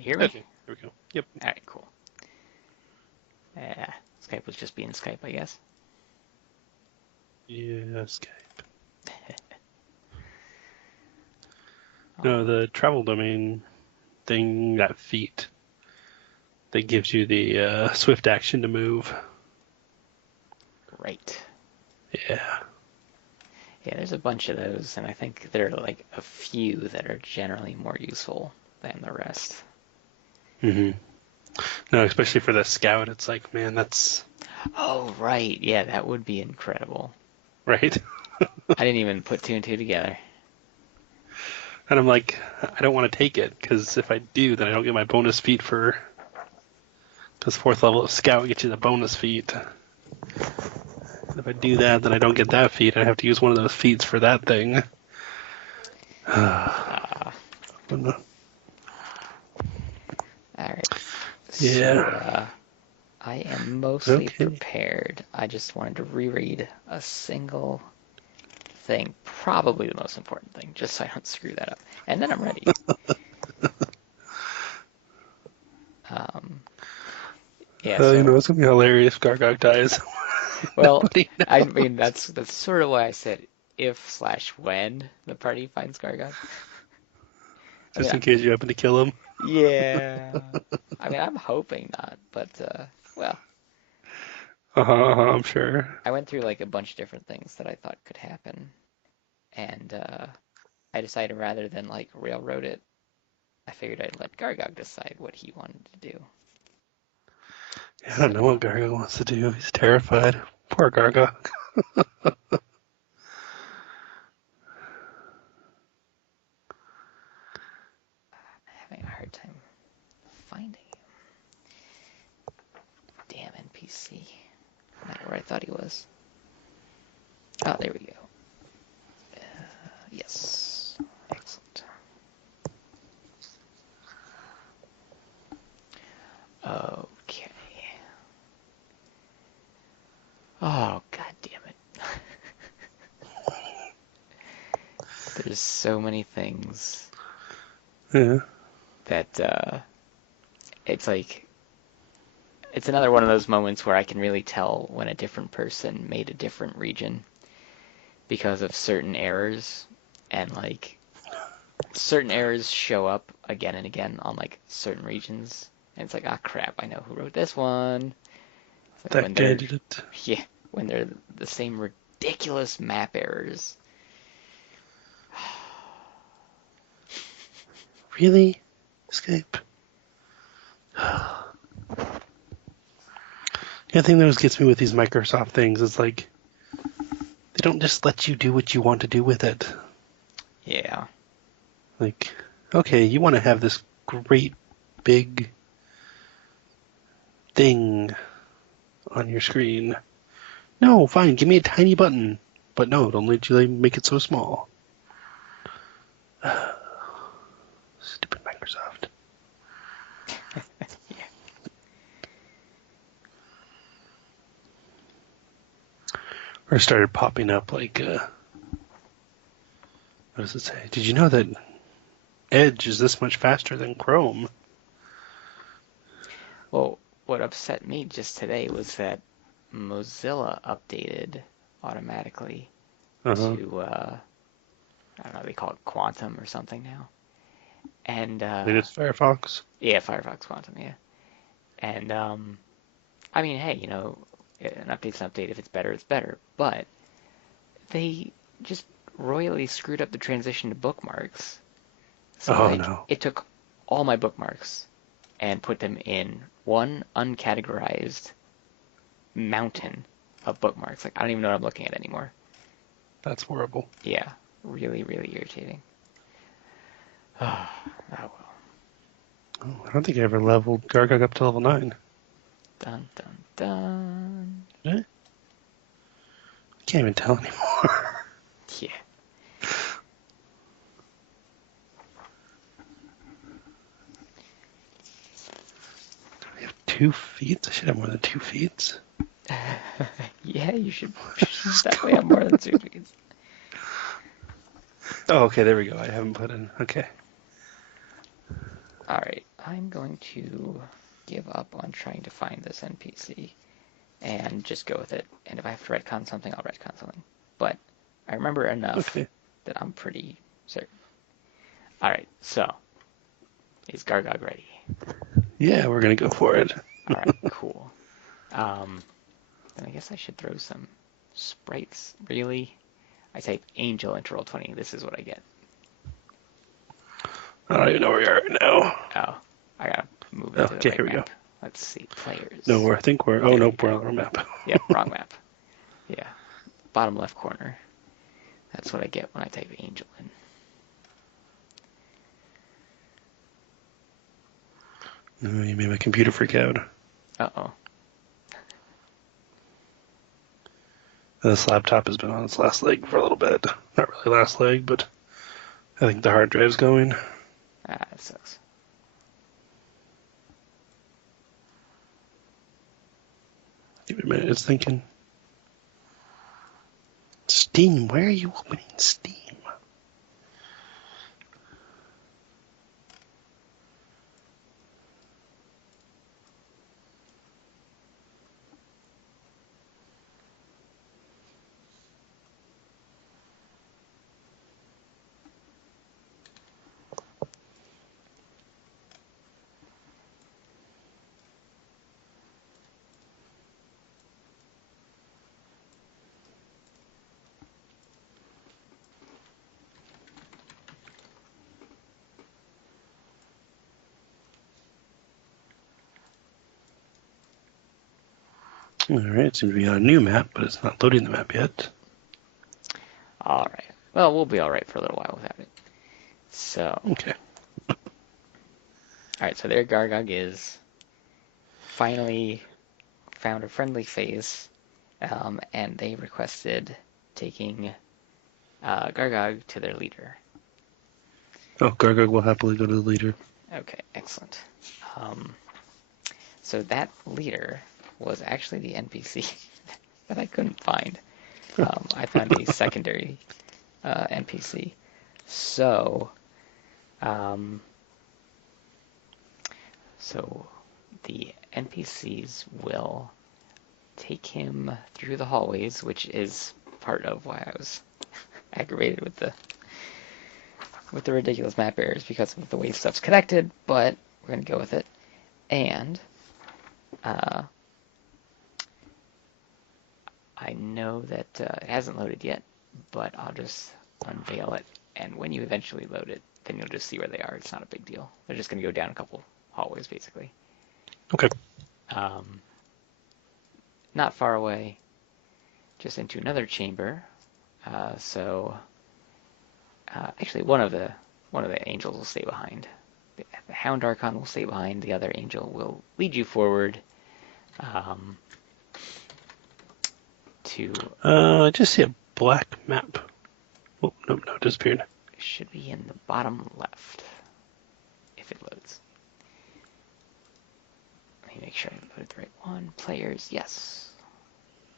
Hear me? Okay, there we go. Yep. Alright, cool. Yeah, Skype was just being Skype, I guess. Yeah, Skype. Oh, No, the travel domain thing, that feat, that gives you the swift action to move. great. Yeah. Yeah, there's a bunch of those, and I think there are like a few that are generally more useful than the rest. hmm No, especially for the scout, it's like, man, that's Oh, right. Yeah, that would be incredible. right. I didn't even put two and two together. And I'm like, I don't want to take it because if I do, then I don't get my bonus feat for. Because fourth level of scout gets you the bonus feat. If I do that, then I don't get that feat. I have to use one of those feats for that thing. Uh, yeah. Alright. So, I am mostly Okay. prepared. I just wanted to reread a single thing, probably the most important thing, just so I don't screw that up. And then I'm ready. Yeah, You know, so, it's gonna be hilarious if Gargok dies. well, Nobody I knows. mean, that's sort of why I said if/when the party finds Gargok. I mean, Just in case you happen to kill him. yeah. I mean, I'm hoping not, but, well, I'm sure. I went through like a bunch of different things that I thought could happen, and I decided rather than like railroad it, I figured I'd let Gargok decide what he wanted to do. Yeah, I don't know So, what Gargok wants to do. He's terrified. Poor Gargok. having a hard time finding him. Damn NPC. Not where I thought he was. Oh, there we go. Yes. Excellent. Okay. Oh, god damn it. There's so many things Yeah. that it's like it's another one of those moments where I can really tell when a different person made a different region because of certain errors, and like certain errors show up again and again on like certain regions, and it's like, ah, crap, I know who wrote this one. It's like That when guy they're did it. yeah, when they're the same ridiculous map errors. Really? Escape. The other thing that always gets me with these Microsoft things is like, they don't just let you do what you want to do with it. Yeah. Like, okay, you want to have this great big thing on your screen. No, fine, give me a tiny button. But no, don't let you make it so small. Stupid Microsoft. Yeah. Or started popping up like, what does it say? Did you know that Edge is this much faster than Chrome? Well, what upset me just today was that Mozilla updated automatically Uh-huh. to I don't know, they call it Quantum or something now. And Latest Firefox. yeah, Firefox Quantum, yeah. And I mean, hey, you know, an update's an update. If it's better, it's better. But they just royally screwed up the transition to bookmarks. So Oh like, no. it took all my bookmarks and put them in one uncategorized mountain of bookmarks. Like, I don't even know what I'm looking at anymore. That's horrible. Yeah, really, really irritating. Oh, well. Oh, I don't think I ever leveled Gargog up to level 9. Dun, dun, dun. Eh? I can't even tell anymore. Yeah. I have 2 feet? I should have more than 2 feet. Yeah, you should definitely have more than two feeds. Oh, okay, there we go. I haven't put in. Okay. All right. I'm going to give up on trying to find this NPC and just go with it. And if I have to retcon something, I'll retcon something. But I remember enough Okay. that I'm pretty certain. Alright, so is Gargog ready? Yeah, we're gonna go for it. Alright, cool. Then I guess I should throw some sprites. Really? I type angel into Roll20. This is what I get. I don't even know where we are right now. Oh, I gotta move it to the Okay, right here we go. map. Let's see, players. No, I think we're. Oh, There nope, we we're go. on our map. Yep, wrong map. Yeah, bottom left corner. That's what I get when I type angel in. No, you made my computer freak out. Uh-oh. This laptop has been on its last leg for a little bit. Not really last leg, but I think the hard drive's going. Ah, that sucks. Give it a minute, it's thinking. Steam, why are you opening Steam? Alright, seems to be on a new map, but it's not loading the map yet. Alright. Well, we'll be alright for a little while without it. So, Okay. alright, so there Gargog is. Finally found a friendly face, and they requested taking Gargog to their leader. Oh, Gargog will happily go to the leader. Okay, excellent. So that leader was actually the NPC that I couldn't find. I found a secondary NPC. So, so the NPCs will take him through the hallways, which is part of why I was aggravated with the ridiculous map errors because of the way stuff's connected, but we're going to go with it. And I know that it hasn't loaded yet, but I'll just unveil it. And when you eventually load it, then you'll just see where they are. It's not a big deal. They're just going to go down a couple hallways, basically. Okay. Not far away, just into another chamber. Actually, one of the angels will stay behind. The Hound Archon will stay behind. The other angel will lead you forward. I just see a black map. Oh, no, it disappeared. It should be in the bottom left, if it loads. Let me make sure I loaded the right one. Players, yes.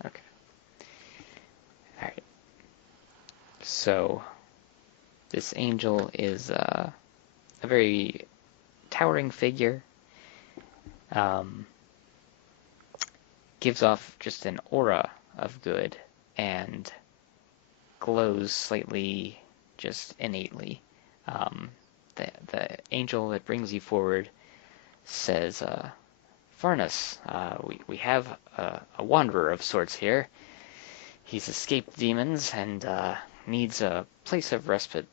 Okay. Alright. So, this angel is a very towering figure. Gives off just an aura of good and glows slightly just innately. The angel that brings you forward says, Farnus, we have a wanderer of sorts here. He's escaped demons and needs a place of respite.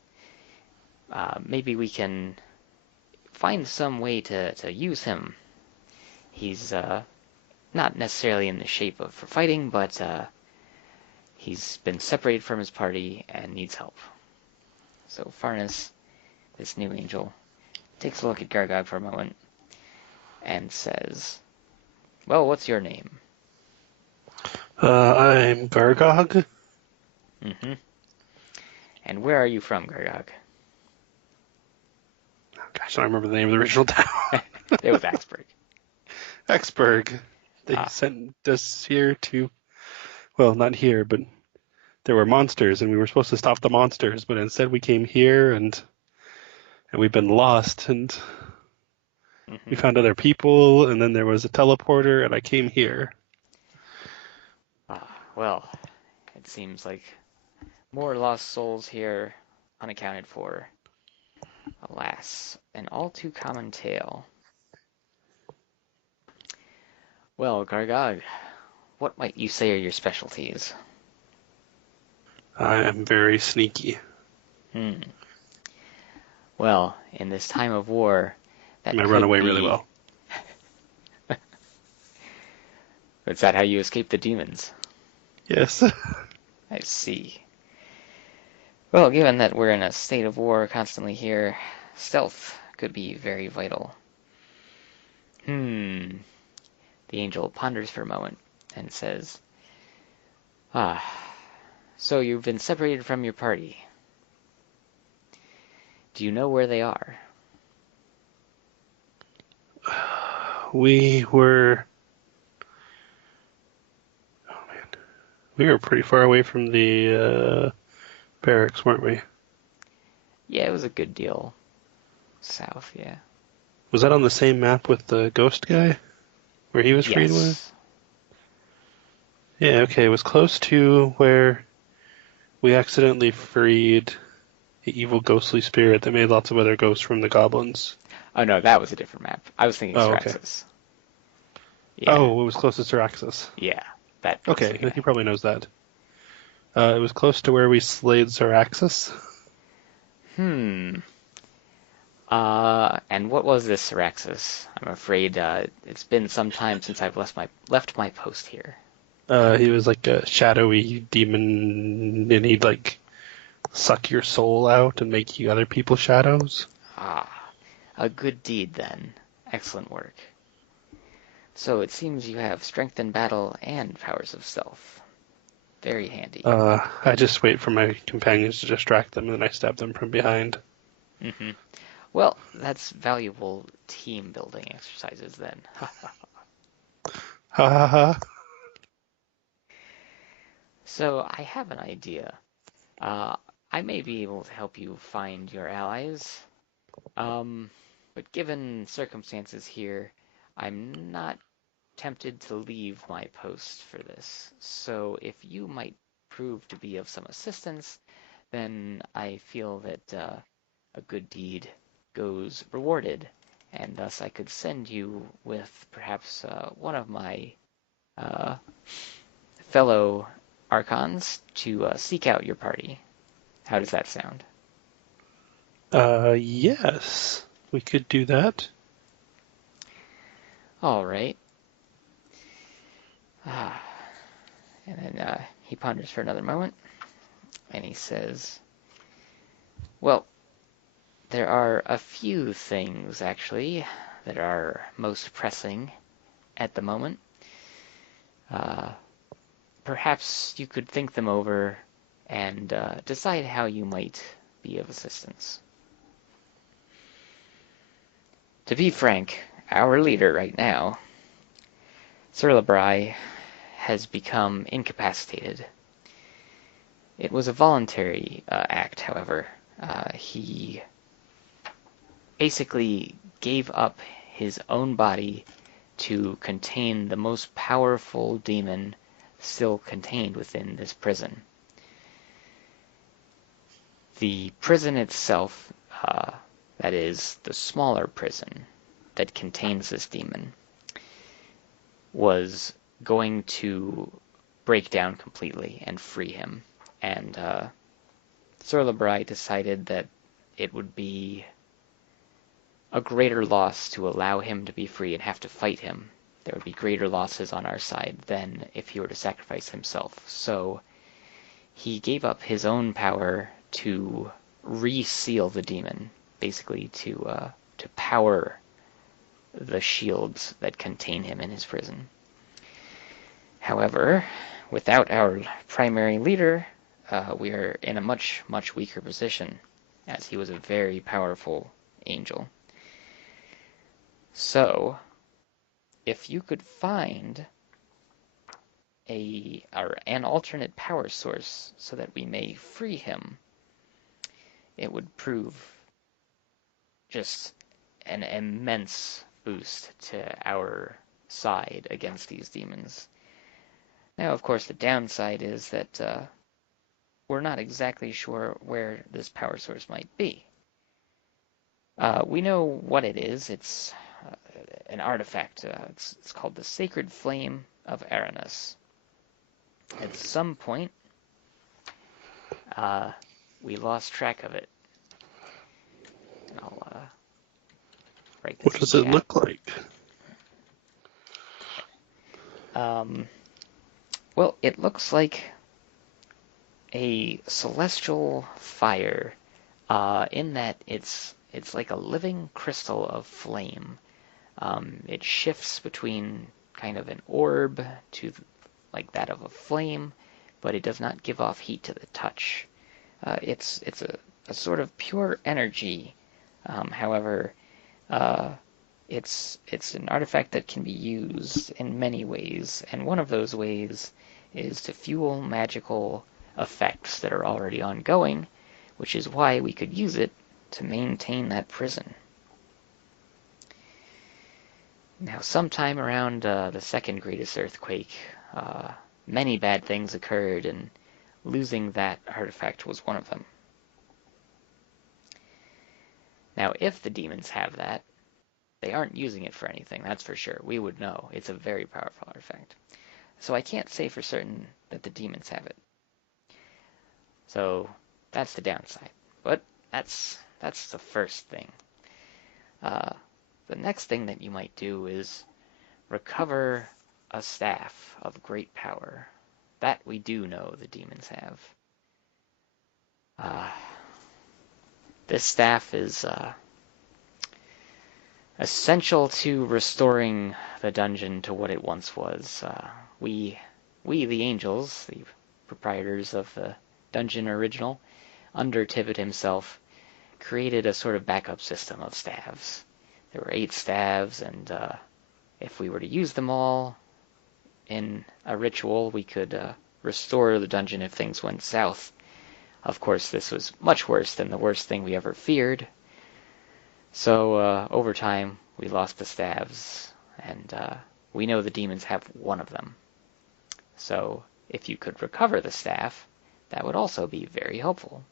Maybe we can find some way to use him. He's not necessarily in the shape for fighting, but he's been separated from his party and needs help. So Farnus, this new angel, takes a look at Gargog for a moment and says, well, what's your name? I'm Gargog. Mm-hmm. And where are you from, Gargog? Oh, gosh, I don't remember the name of the original town. It was Axburg. Exburg. They sent us here to, well, not here, but there were monsters, and we were supposed to stop the monsters, but instead we came here, and we've been lost, and We Hmm. found other people, and then there was a teleporter, and I came here. Well, it seems like more lost souls here, unaccounted for. Alas, an all too common tale. Well, Gargag, what might you say are your specialties? I am very sneaky. Hmm. Well, in this time of war, And that I run could away really be. well. Is that how you escape the demons? Yes. I see. Well, given that we're in a state of war constantly here, stealth could be very vital. Hmm. The angel ponders for a moment and says, Ah, so you've been separated from your party. Do you know where they are? We were. Oh man, we were pretty far away from the barracks, weren't we? Yeah, it was a good deal south, yeah. Was that on the same map with the ghost guy, where he was freed with? Yes. Yeah. Okay. It was close to where we accidentally freed the evil ghostly spirit that made lots of other ghosts from the goblins. Oh no, that was a different map. I was thinking Oh, okay. Straxus. Yeah, Oh, it was closest to Raxus. yeah, that ghostly Okay, he guy. probably knows that. It was close to where we slayed Zaraxus. Hmm. And what was this Syraxis? I'm afraid it's been some time since I've left my post here. He was like a shadowy demon, and he'd like suck your soul out and make you other people's shadows. Ah, a good deed then. Excellent work. So it seems you have strength in battle and powers of stealth. Very handy. I just wait for my companions to distract them, and then I stab them from behind. Hmm. Well, that's valuable team building exercises then. Ha ha ha. So I have an idea. Uh, I may be able to help you find your allies. Um, but given circumstances here, I'm not tempted to leave my post for this. So if you might prove to be of some assistance, then I feel that a good deed goes rewarded, and thus I could send you with perhaps one of my uh, fellow archons to seek out your party. How does that sound? Yes, we could do that. All right. Ah, and then he ponders for another moment, and he says, Well, there are a few things, actually, that are most pressing at the moment. Uh, Perhaps you could think them over and decide how you might be of assistance. To be frank, our leader right now, Sir Labrai, has become incapacitated. It was a voluntary act, however. He basically gave up his own body to contain the most powerful demon still contained within this prison. The prison itself, that is, the smaller prison that contains this demon, was going to break down completely and free him. And Sir Labrai decided that it would be a greater loss to allow him to be free and have to fight him. There would be greater losses on our side than if he were to sacrifice himself. So he gave up his own power to reseal the demon, basically to power the shields that contain him in his prison. However, without our primary leader, we are in a much, much weaker position, as he was a very powerful angel. So, if you could find an alternate power source so that we may free him, it would prove just an immense boost to our side against these demons. Now, of course, the downside is that we're not exactly sure where this power source might be. We know what it is. It's an artifact. It's called the Sacred Flame of Aranis. At some point, we lost track of it. And I'll write this What in does it chat. look like? Well, it looks like a celestial fire, in that it's like a living crystal of flame. It shifts between kind of an orb to like that of a flame, but it does not give off heat to the touch. It's a sort of pure energy. However, it's an artifact that can be used in many ways, and one of those ways is to fuel magical effects that are already ongoing, which is why we could use it to maintain that prison. Now, sometime around the second greatest earthquake, many bad things occurred, and losing that artifact was one of them. Now, if the demons have that, they aren't using it for anything, that's for sure. We would know. It's a very powerful artifact. So I can't say for certain that the demons have it. So that's the downside. But that's the first thing. The next thing that you might do is recover a staff of great power. That we do know the demons have. This staff is essential to restoring the dungeon to what it once was. We, the angels, the proprietors of the dungeon original, under Tibbet himself, created a sort of backup system of staves. There were 8 staves, and if we were to use them all in a ritual, we could restore the dungeon if things went south. Of course, this was much worse than the worst thing we ever feared. So over time, we lost the staves, and we know the demons have one of them. So if you could recover the staff, that would also be very helpful.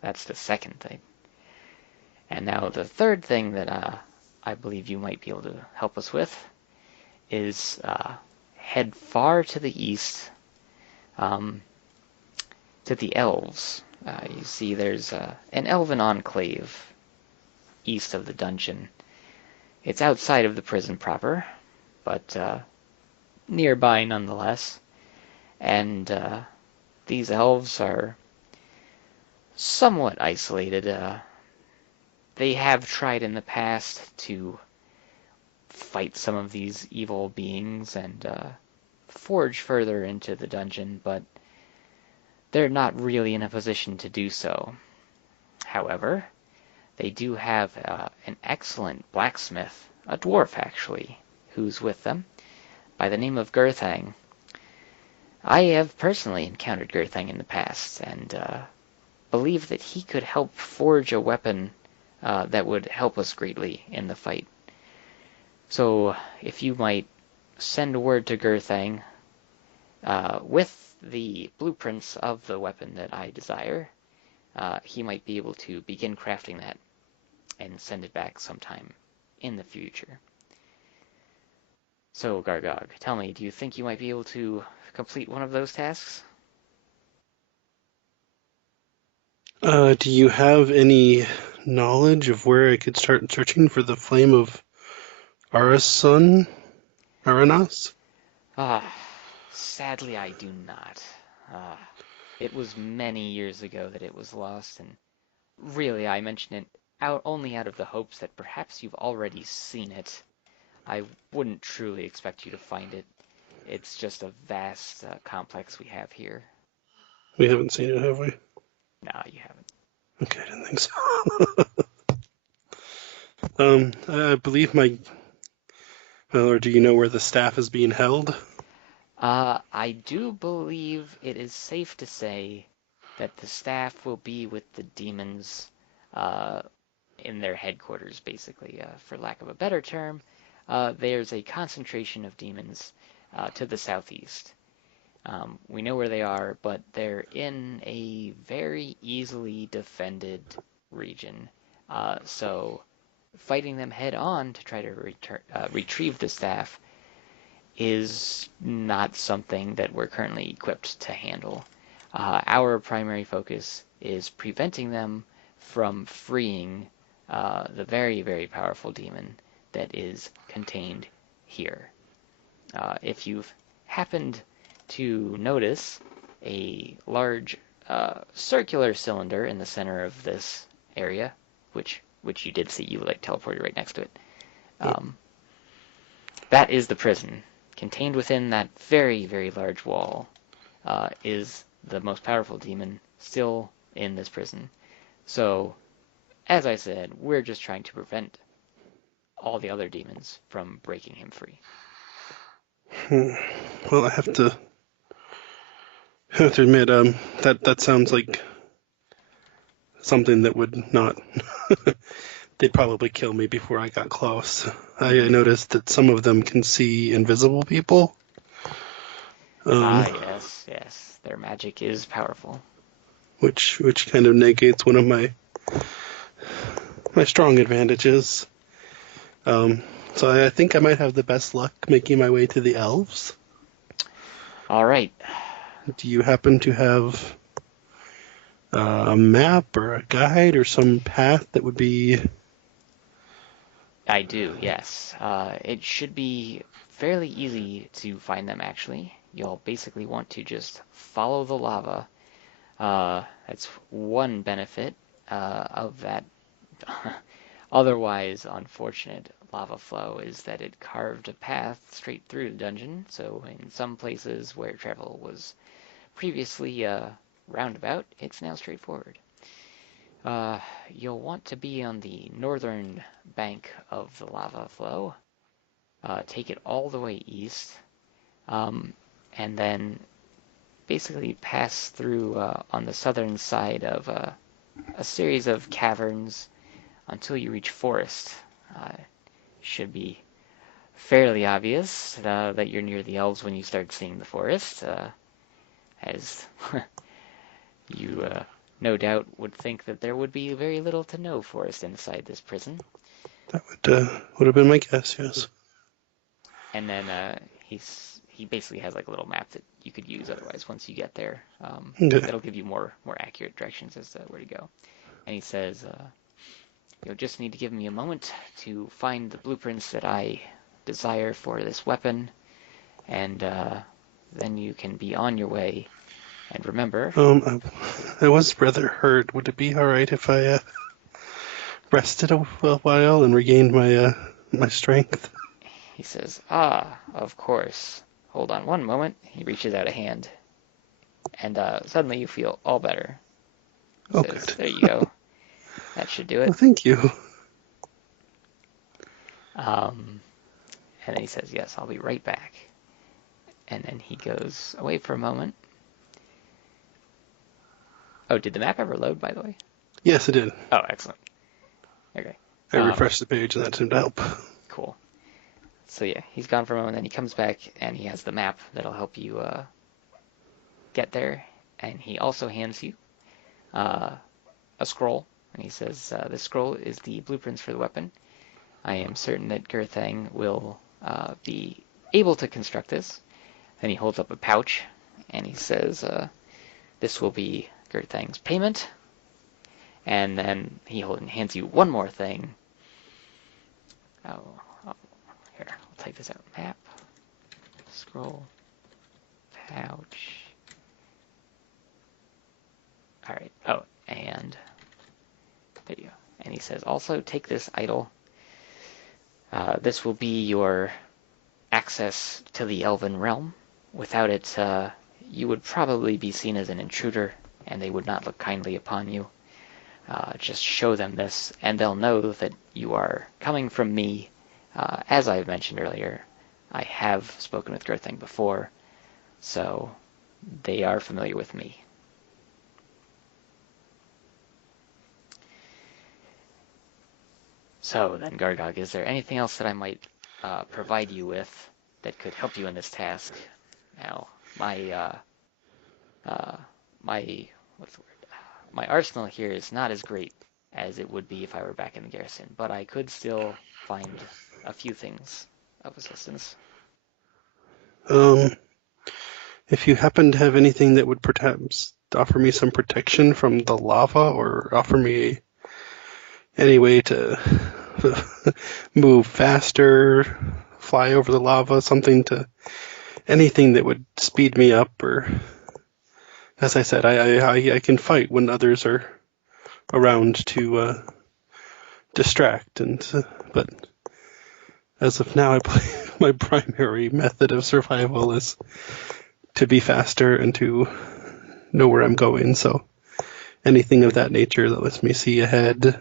That's the second thing. And now the third thing that I believe you might be able to help us with is head far to the east, to the elves. You see there's an elven enclave east of the dungeon. It's outside of the prison proper, but nearby nonetheless. And these elves are somewhat isolated. They have tried in the past to fight some of these evil beings and forge further into the dungeon, but they're not really in a position to do so. However, they do have an excellent blacksmith, a dwarf actually, who's with them, by the name of Gurthang. I have personally encountered Gurthang in the past, and believe that he could help forge a weapon that would help us greatly in the fight. So if you might send word to Gurthang with the blueprints of the weapon that I desire, he might be able to begin crafting that and send it back sometime in the future. So, Gargog, tell me, do you think you might be able to complete one of those tasks? Do you have any knowledge of where I could start searching for the flame of Aranas? Sadly I do not. It was many years ago that it was lost, and really I mention it only out of the hopes that perhaps you've already seen it. I wouldn't truly expect you to find it. It's just a vast complex we have here. We haven't seen it, have we? No, you haven't. Okay, I didn't think so. I believe or do you know where the staff is being held? I do believe it is safe to say that the staff will be with the demons in their headquarters, basically, for lack of a better term. There's a concentration of demons to the southeast. We know where they are, but they're in a very easily defended region. So fighting them head on to try to retrieve the staff is not something that we're currently equipped to handle. Our primary focus is preventing them from freeing the very, very powerful demon that is contained here. If you've happened to notice a large circular cylinder in the center of this area, which you did see, you like teleported right next to it. That is the prison. Contained within that very, very large wall is the most powerful demon still in this prison. So, as I said, we're just trying to prevent all the other demons from breaking him free. Well, I have to admit, that sounds like something that would not. They'd probably kill me before I got close. I noticed that some of them can see invisible people. Yes. Their magic is powerful. Which kind of negates one of my strong advantages. So I think I might have the best luck making my way to the elves. All right. Do you happen to have a map or a guide or some path that would be... I do, yes. It should be fairly easy to find them, actually. You'll basically want to just follow the lava. That's one benefit of that otherwise unfortunate lava flow, is that it carved a path straight through the dungeon. So in some places where travel was previously roundabout, it's now straightforward. You'll want to be on the northern bank of the lava flow. Take it all the way east, and then basically pass through on the southern side of a series of caverns until you reach forest. Should be fairly obvious that you're near the elves when you start seeing the forest, as you no doubt would think that there would be very little to no forest inside this prison. That would have been my guess, yes. And then he basically has like a little map that you could use otherwise once you get there. That'll give you more accurate directions as to where to go. And he says, you'll just need to give me a moment to find the blueprints that I desire for this weapon, and then you can be on your way. And remember... I was rather hurt. Would it be alright if I rested a while and regained my strength? He says, of course. Hold on one moment. He reaches out a hand, and suddenly you feel all better. He says, good. There you go. That should do it. Well, thank you. And then he says, yes, I'll be right back. And then he goes away for a moment. Oh, did the map ever load, by the way? Yes, it did. Oh, excellent. Okay. I refreshed the page, and that seemed to help. Cool. So yeah, he's gone for a moment, then he comes back, and he has the map that'll help you get there. And he also hands you a scroll, and he says, this scroll is the blueprints for the weapon. I am certain that Gerthang will be able to construct this. Then he holds up a pouch, and he says, this will be Gerthang's payment. And then he hands you one more thing. Here, I'll type this out. Map, scroll, pouch. All right. Oh, and there you go. And he says, also take this idol. This will be your access to the Elven realm. Without it, you would probably be seen as an intruder, and they would not look kindly upon you. Just show them this, and they'll know that you are coming from me. As I mentioned earlier, I have spoken with Gerthang before, so they are familiar with me. So then, Gargog, is there anything else that I might provide you with that could help you in this task? Now, uh, my what's the word? My arsenal here is not as great as it would be if I were back in the garrison, but I could still find a few things of assistance. Um, if you happen to have anything that would perhaps offer me some protection from the lava, or offer me any way to move faster, fly over the lava, anything that would speed me up, or as I said, I can fight when others are around to distract, but as of now, my primary method of survival is to be faster and to know where I'm going. So anything of that nature that lets me see ahead.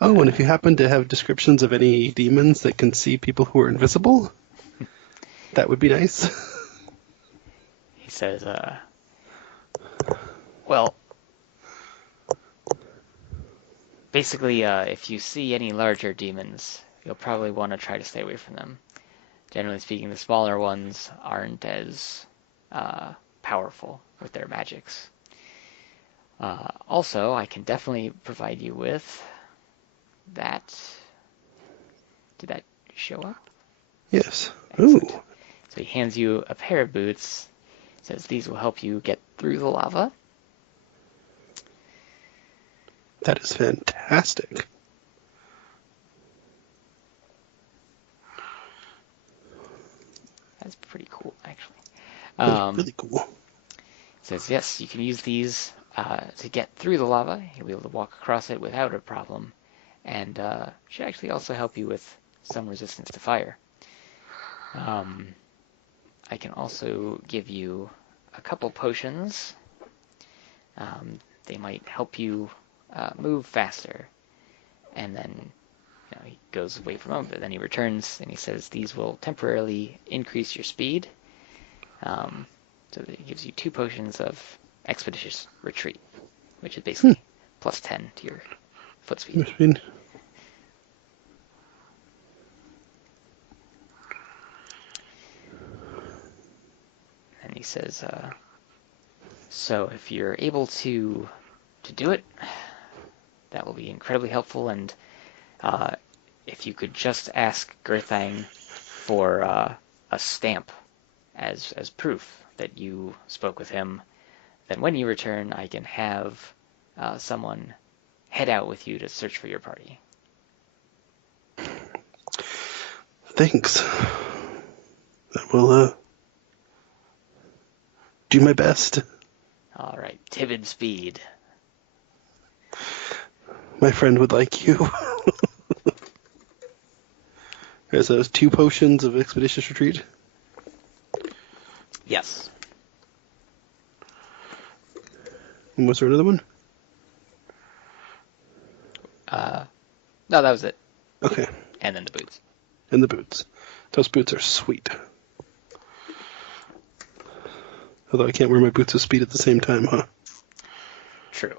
Oh, and if you happen to have descriptions of any demons that can see people who are invisible, that would be nice. He says, well, basically, if you see any larger demons, you'll probably want to try to stay away from them. Generally speaking, the smaller ones aren't as powerful with their magics. Also, I can definitely provide you with that. Did that show up? Yes. Ooh, Excellent. So he hands you a pair of boots, says these will help you get through the lava. that is fantastic. That's pretty cool, actually. Really, really cool. Says, yes, you can use these to get through the lava. You'll be able to walk across it without a problem, and should actually also help you with some resistance to fire. I can also give you a couple potions. They might help you move faster. And then he goes away for a moment, but then he returns and he says these will temporarily increase your speed. So that it gives you 2 potions of expeditious retreat, which is basically plus 10 to your foot speed. And he says, so if you're able to do it, that will be incredibly helpful. And if you could just ask Gerthang for a stamp as proof that you spoke with him, then when you return, I can have someone head out with you to search for your party. Thanks. I will do my best. All right, timid speed. My friend would like you. There's those 2 potions of expeditious retreat. Yes. And was there another one? No, that was it. Okay. And then the boots. And the boots. Those boots are sweet. Although I can't wear my boots of speed at the same time, huh? True.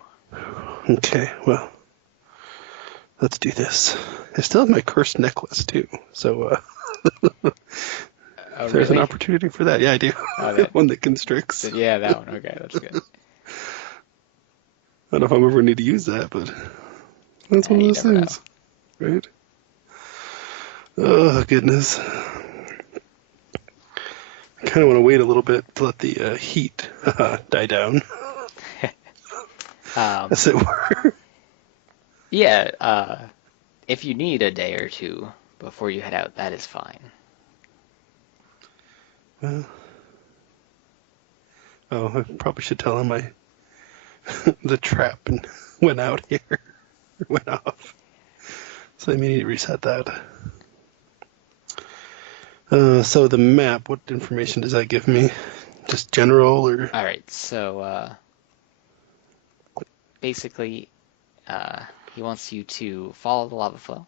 Okay, well, let's do this. I still have my cursed necklace, too. So, Oh, there's an really? opportunity for that. Yeah, I do. Oh, One that constricts. yeah, that one. Okay, that's good. I don't know if I'm ever need to use that, but that's one of You those never things. Right? Oh, goodness. I kind of want to wait a little bit to let the heat die down, as it were. Yeah, if you need a day or two before you head out, that is fine. Well, I probably should tell him the trap and went out here, went off. So I may need to reset that. So the map, what information does that give me? Just general, or? All right, so basically, he wants you to follow the lava flow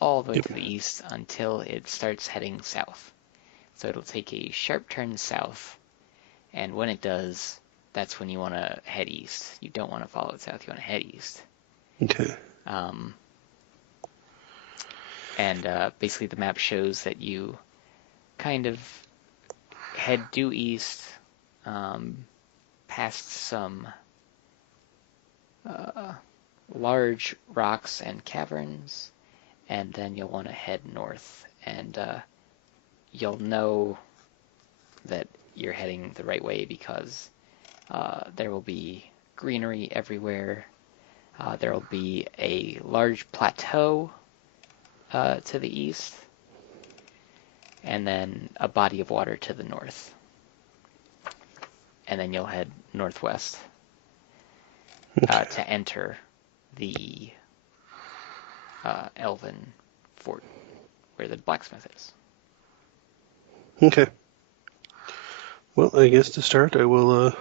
all the way Yep. to the east until it starts heading south. So it'll take a sharp turn south, and when it does, that's when you want to head east. You don't want to follow it south, you want to head east. Okay. And basically the map shows that you kind of head due east, past some large rocks and caverns, and then you'll want to head north, and you'll know that you're heading the right way because there will be greenery everywhere. There will be a large plateau to the east, and then a body of water to the north. And then you'll head northwest to enter the elven fort where the blacksmith is. Okay. Well, I guess to start, I will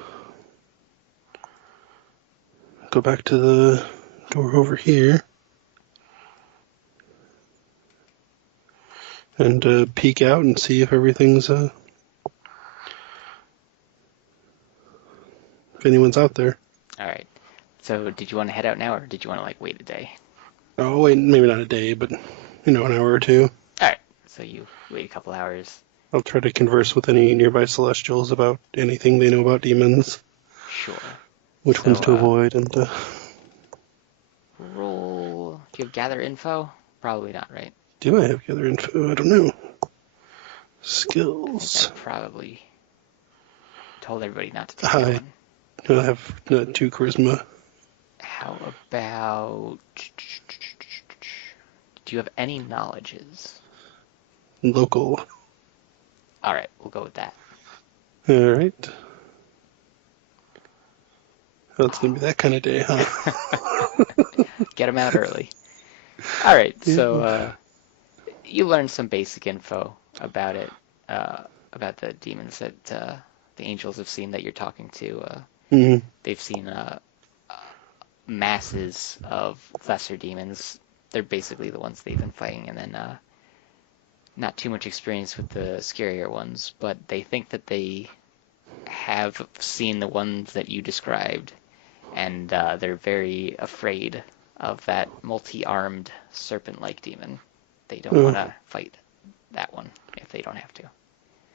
go back to the door over here and peek out and see if everything's if anyone's out there. All right. So did you want to head out now, or did you want to like wait a day? Oh, wait, maybe not a day, but an hour or two. All right. So you wait a couple hours. I'll try to converse with any nearby celestials about anything they know about demons. Sure. Which ones to avoid, and roll. Do you have gather info? Probably not, right? do I have gather info? I don't know. Skills. I probably told everybody not to take that one. I have 2 charisma. How about... Do you have any knowledges? Local. All right, we'll go with that. All right. Oh, it's going to be that kind of day, huh? Get them out early. All right, so you learned some basic info about it, about the demons that the angels have seen that you're talking to. They've seen masses of lesser demons. They're basically the ones they've been fighting, and then not too much experience with the scarier ones, but they think that they have seen the ones that you described, and they're very afraid of that multi-armed serpent-like demon. They don't want to fight that one if they don't have to.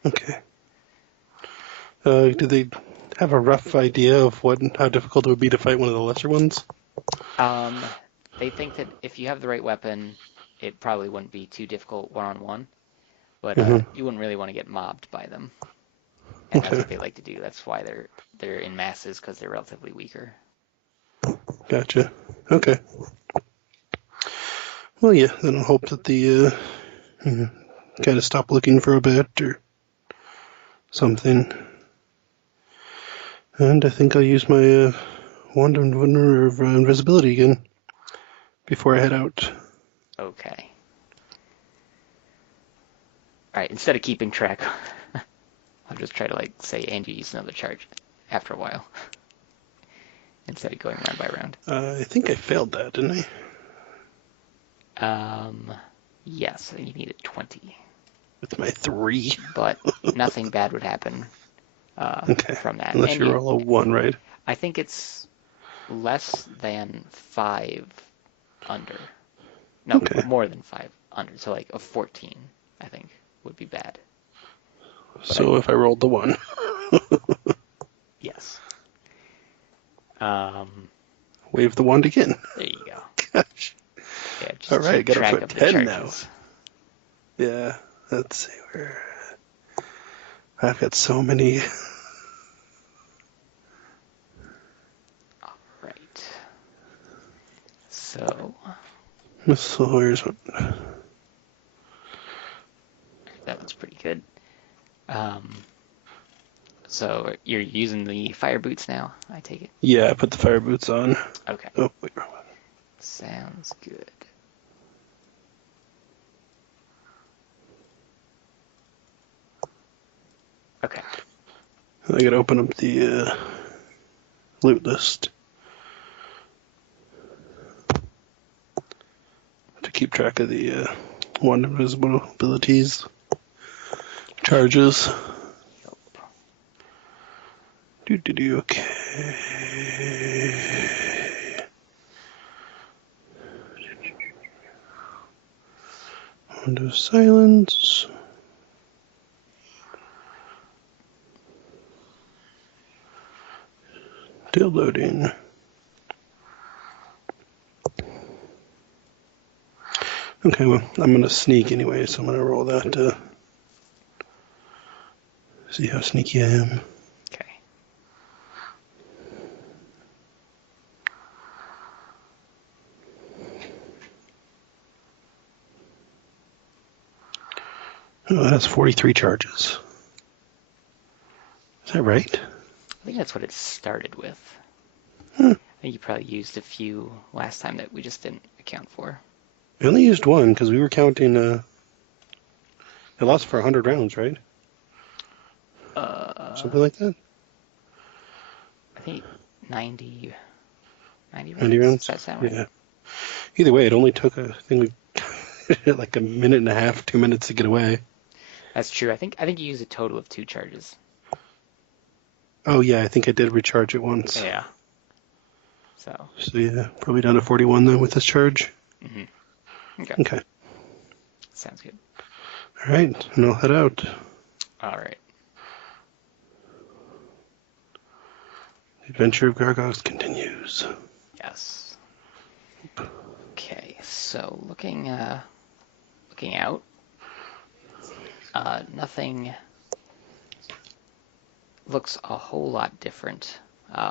Okay. Do they have a rough idea of how difficult it would be to fight one of the lesser ones? They think that if you have the right weapon, it probably wouldn't be too difficult one-on-one, but you wouldn't really want to get mobbed by them. And that's what they like to do. That's why they're in masses, because they're relatively weaker. Gotcha. Okay. Well, yeah, then I'll hope that the kind of stop looking for a bit or something. And I think I'll use my wand of invisibility again before I head out. Okay. All right, instead of keeping track, I'll just try to say, and you use another charge after a while. Instead of going round by round. I think I failed that, didn't I? Yes, you needed 20. With my 3. But nothing bad would happen from that. Unless you roll a 1, right? I think it's less than 5 under. No, more than 5 under. So like a 14, I think, would be bad. But so if I rolled the 1. Yes. Wave the wand again. There you go. Gosh. Yeah, just all right, keep got track to of put the 10 charges. now. Yeah, let's see where. I've got so many. All right. So. Where's what? That was pretty good. So you're using the fire boots now, I take it? Yeah, I put the fire boots on. Okay. Oh, wait, wrong one. Sounds good. Okay. I gotta open up the loot list to keep track of the wand invisible abilities charges. Okay. Windows silence. Still loading. Okay, well, I'm going to sneak anyway, so I'm going to roll that to see how sneaky I am. Okay. Oh, that has 43 charges. Is that right? I think that's what it started with. Huh. I think you probably used a few last time that we just didn't account for. I only used one because we were counting. It lost for 100 rounds, right? Something like that. I think 90 rounds. 90 rounds. Does that sound right? Yeah. Either way, it only took I think we like a minute and a half, 2 minutes to get away. That's true. I think you used a total of 2 charges. Oh yeah, I think I did recharge it once. Yeah. So yeah, probably down to 41 then with this charge. okay. Sounds good. All right, and I'll head out. All right. The adventure of Gargogs continues. Yes. Okay. So looking out, nothing looks a whole lot different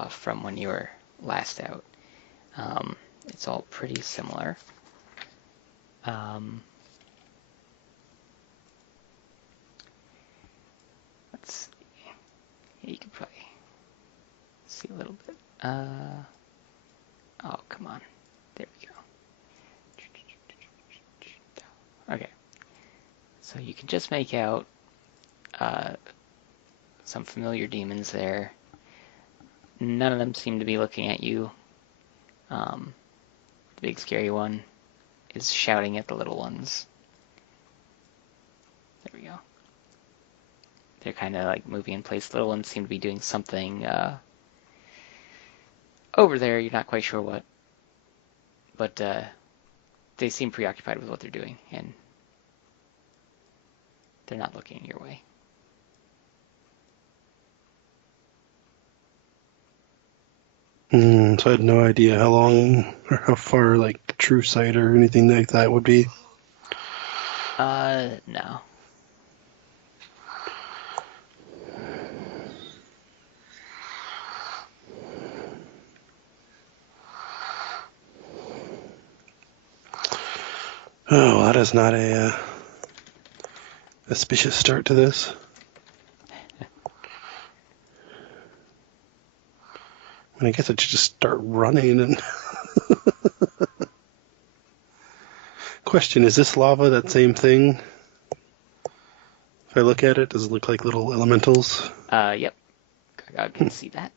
from when you were last out. It's all pretty similar. Let's see. Yeah, you can probably see a little bit. Oh, come on. There we go. Okay. So you can just make out some familiar demons there. None of them seem to be looking at you. The big scary one is shouting at the little ones. There we go. They're kind of like moving in place. The little ones seem to be doing something over there. You're not quite sure what. But they seem preoccupied with what they're doing, and they're not looking your way. So I had no idea how long or how far, like, the true sight or anything like that would be. No. Oh, well, that is not a auspicious start to this. I guess I should just start running and... Question, is this lava that same thing? If I look at it, does it look like little elementals? Yep. I can see that.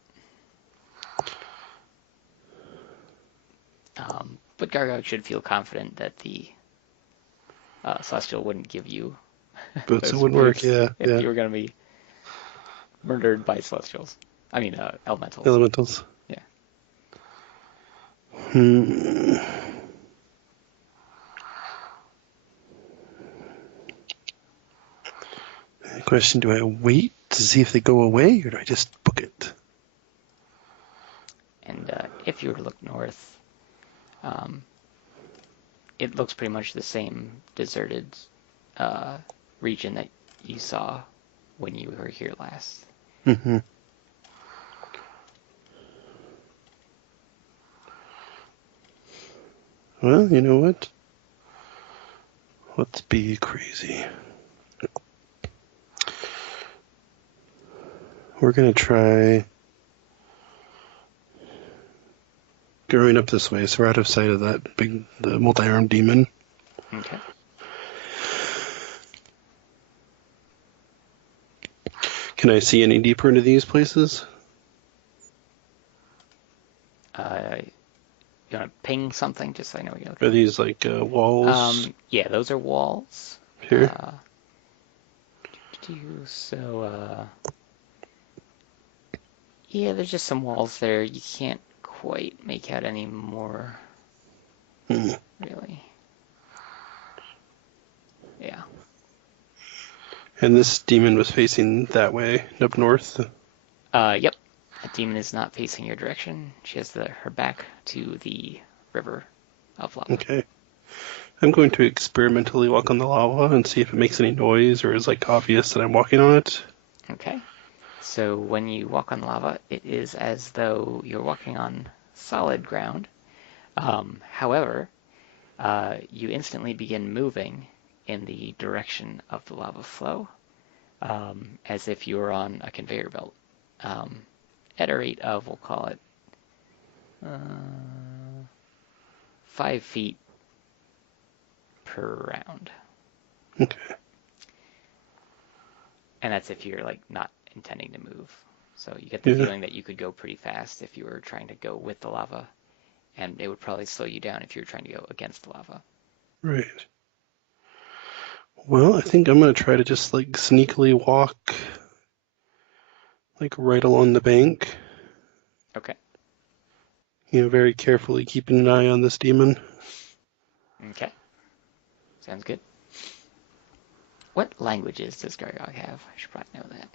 But Gargog should feel confident that the Celestial wouldn't give you Boots, it those wouldn't work, boots yeah. if you were going to be murdered by Celestials. I mean, Elementals. Elementals. Yeah. Question, do I wait to see if they go away, or do I just book it? And if you were to look north, it looks pretty much the same deserted region that you saw when you were here last. Mm-hmm. Well, you know what? Let's be crazy. We're going to try going up this way, so we're out of sight of that the multi-armed demon. Okay. Can I see any deeper into these places? You want to ping something just so I know what you're looking Are these like walls? Yeah, those are walls. Here? Yeah, there's just some walls there. You can't quite make out any more, really. And this demon was facing that way, up north. Yep. That demon is not facing your direction. She has her back to the river of lava. Okay. I'm going to experimentally walk on the lava and see if it makes any noise or is like obvious that I'm walking on it. Okay. So when you walk on lava, it is as though you're walking on solid ground. However, you instantly begin moving in the direction of the lava flow, as if you were on a conveyor belt, at a rate of, we'll call it, 5 feet per round. Okay. And that's if you're like not intending to move. So you get the feeling that you could go pretty fast if you were trying to go with the lava, and it would probably slow you down if you were trying to go against the lava. Right. Well, I think I'm going to try to just like sneakily walk like right along the bank. Okay. Very carefully keeping an eye on this demon. Okay. Sounds good. What languages does Gargog have? I should probably know that.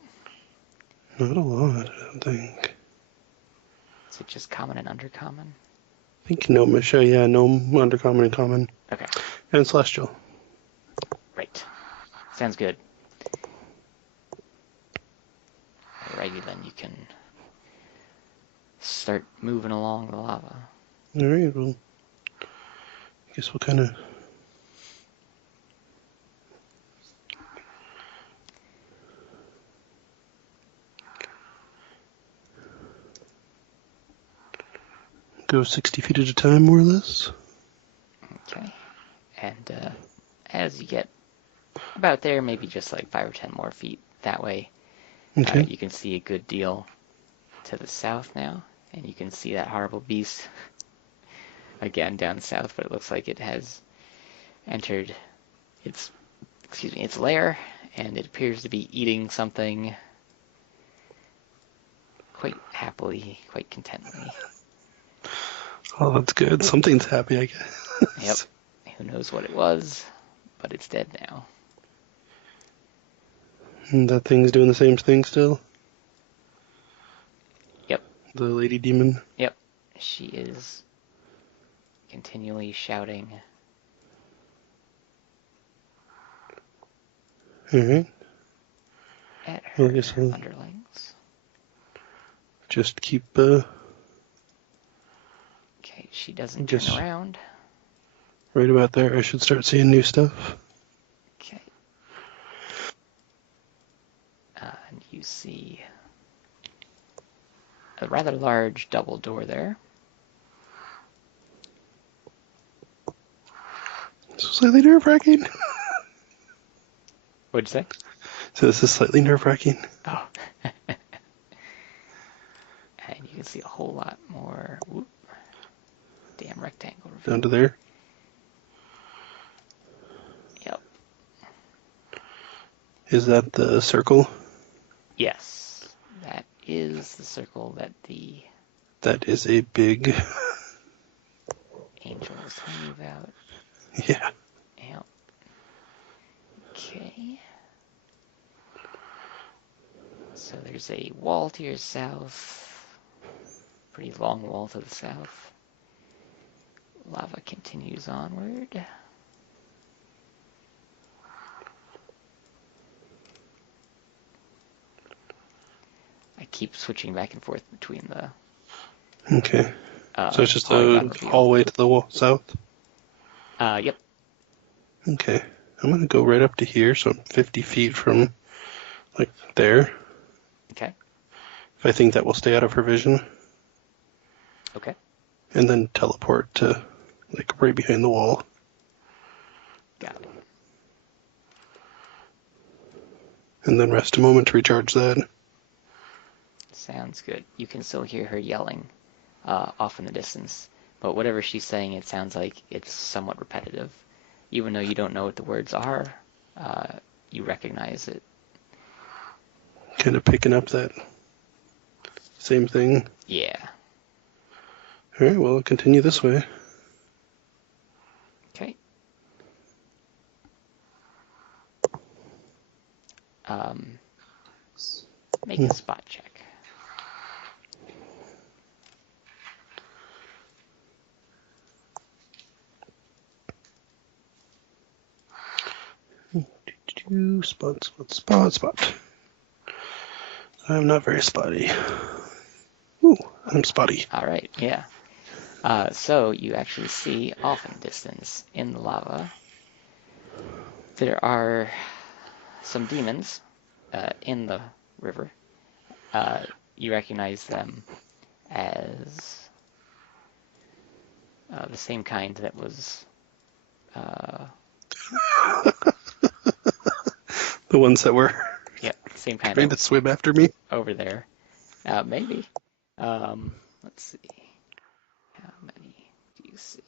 Not a lot, I don't think. Is it just common and undercommon? I think Gnomish, yeah, Gnome, Undercommon, and Common. Okay. And Celestial. Right. Sounds good. Alrighty then, you can start moving along the lava. Alright, well, I guess we'll kind of... go 60 feet at a time, more or less. Okay. And as you get about there, maybe just like 5 or 10 more feet that way, Okay. you can see a good deal to the south now, and you can see that horrible beast again down south, but it looks like it has entered its lair, and it appears to be eating something quite happily, quite contently. Oh, that's good. Something's happy, I guess. Yep. Who knows what it was, but it's dead now. And that thing's doing the same thing still? Yep. The lady demon? Yep. She is continually shouting. Alright. At her Well, I guess I'll underlings. just keep, Okay, she doesn't Just- turn around. right about there. I should start seeing new stuff. Okay. And you see a rather large double door there. Slightly nerve-wracking. What'd you say? So this is slightly nerve-wracking. Oh. And you can see a whole lot more. Whoop. Damn rectangle. Down to there. Yep. Is that the circle? Yes. That is the circle that the That is a big... angel was telling you about. yeah. Yep. Okay. So there's a wall to your south. Pretty long wall to the south. Lava continues onward. I keep switching back and forth between the Okay. So it's just polygon a reveal. hallway to the south? Yep. Okay. I'm going to go right up to here, so I'm 50 feet from, like, there. Okay. If I think that will stay out of her vision. Okay. And then teleport to, like, right behind the wall. Got it. And then rest a moment to recharge that. Sounds good. You can still hear her yelling off in the distance, but whatever she's saying, it sounds like it's somewhat repetitive. Even though you don't know what the words are, you recognize it. Kind of picking up that same thing. Yeah. Alright, well, I'll continue this way. Okay. Make a spot check. Spot. I'm not very spotty. Ooh, I'm spotty. All right, yeah. So you actually see off in the distance in the lava, there are some demons in the river. You recognize them as the same kind that was The ones that were same kind trying to swim after me. over there. Maybe. Let's see. How many do you see?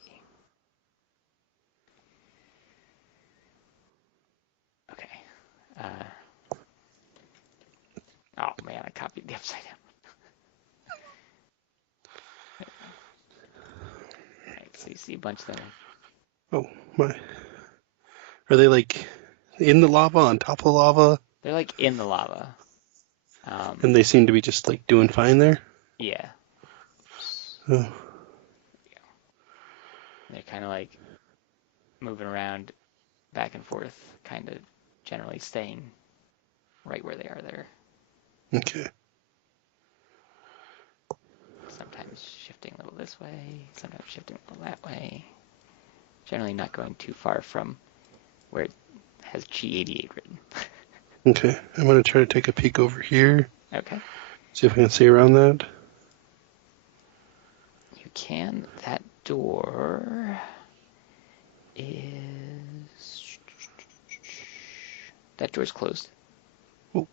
Okay. Oh man, I copied the upside down. Alright, so you see a bunch of them. Oh my! Are they like in the lava, on top of the lava? They're like in the lava. And they seem to be just like doing fine there. Yeah. Oh. They're kind of like moving around back and forth, kind of generally staying right where they are there. Okay. Sometimes shifting a little this way, sometimes shifting a little that way. Generally not going too far from where it has G88 written. Okay. I'm going to try to take a peek over here. Okay. See if I can see around that. You can. That door is... That door's closed. Oh.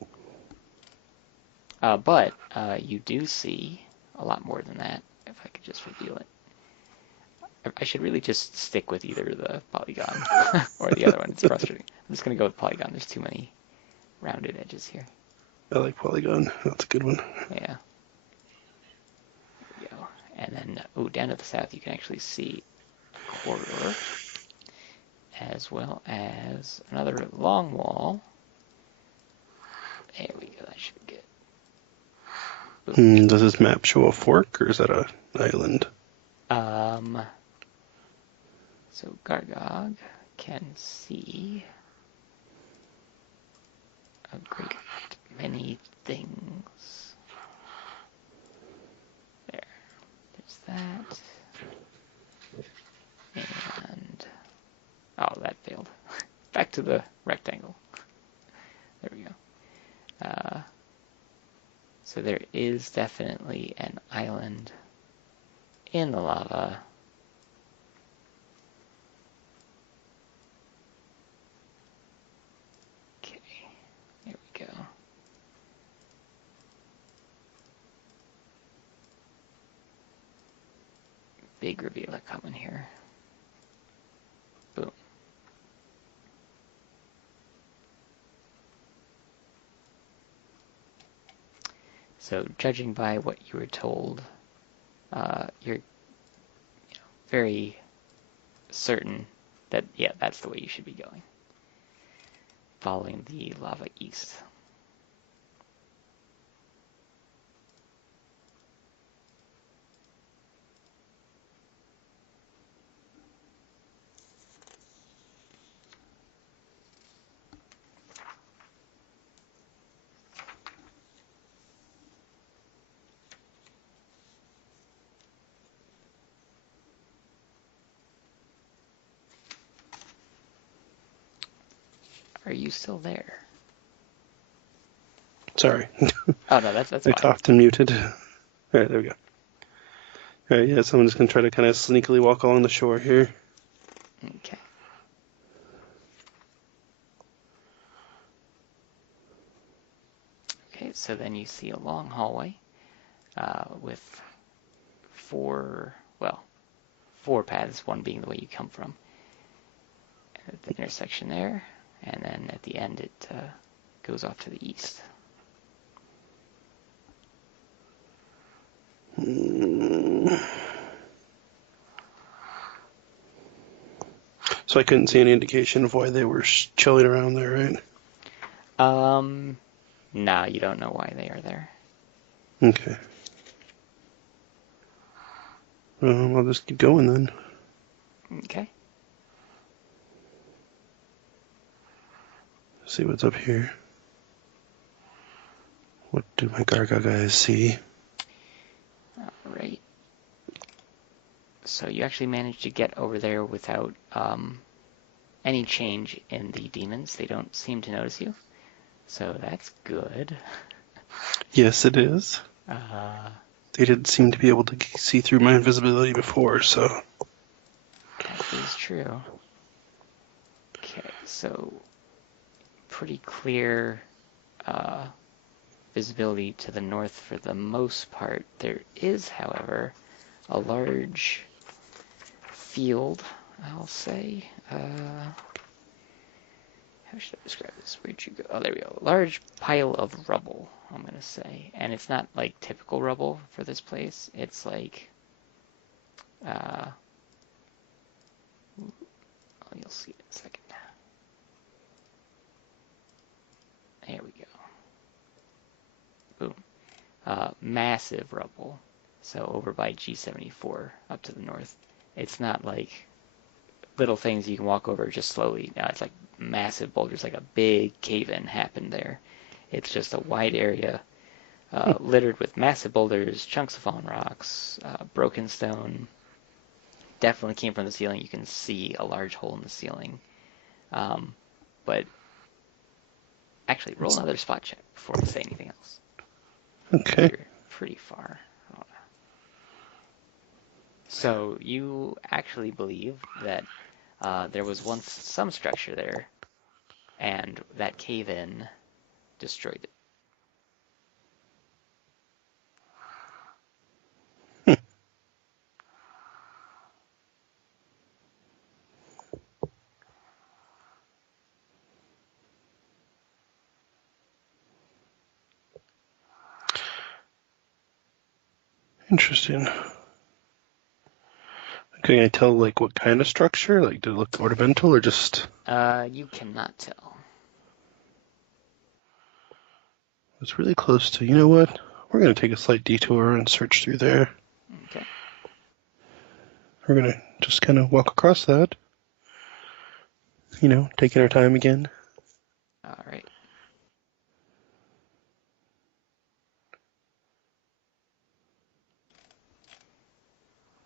But you do see a lot more than that, if I could just reveal it. I should really just stick with either the polygon or the other one. It's frustrating. I'm just going to go with polygon. There's too many rounded edges here. I like polygon. That's a good one. Yeah. There we go. And then, down to the south, you can actually see a corridor, as well as another long wall. There we go. That should be good. Does this map show a fork, or is that an island? So Gargog can see a great many things. There's that. And, oh, that failed. Back to the rectangle. There we go. So there is definitely an island in the lava. Okay, there we go. Big reveal coming here. Boom. So judging by what you were told, you're very certain that, that's the way you should be going. Following the lava east. Are you still there? Sorry. Oh, no, that's I fine. coughed and muted. All right, there we go. All right, yeah, so I'm just going to try to kind of sneakily walk along the shore here. Okay. Okay, so then you see a long hallway with four paths, one being the way you come from. At the intersection there, and then at the end it goes off to the east. So I couldn't see any indication of why they were chilling around there, Nah, you don't know why they are there. Okay. I'll just keep going then. Okay. See what's up here. What do my Garga guys see? Alright. So you actually managed to get over there without any change in the demons. They don't seem to notice you. So that's good. Yes, it is. Uh, They didn't seem to be able to see through my invisibility before, so... that is true. Okay, so pretty clear visibility to the north for the most part. There is, however, a large field, I'll say. How should I describe this? Where'd you go? Oh, there we go. Large pile of rubble, I'm going to say. And it's not like typical rubble for this place. It's like, oh, you'll see it in a second. There we go. Boom. Massive rubble. So over by G74 up to the north. It's not like little things you can walk over just slowly. No, it's like massive boulders, like a big cave-in happened there. It's just a wide area littered with massive boulders, chunks of fallen rocks, broken stone. Definitely came from the ceiling. You can see a large hole in the ceiling. But actually, roll another spot check before I say anything else. Okay. You're pretty far. So you actually believe that there was once some structure there, and that cave-in destroyed it. Interesting. Can I tell, like, what kind of structure? Like, did it look ornamental or just... You cannot tell. It's really close to... You know what? We're going to take a slight detour and search through there. Okay. We're going to just kind of walk across that. You know, taking our time again. All right.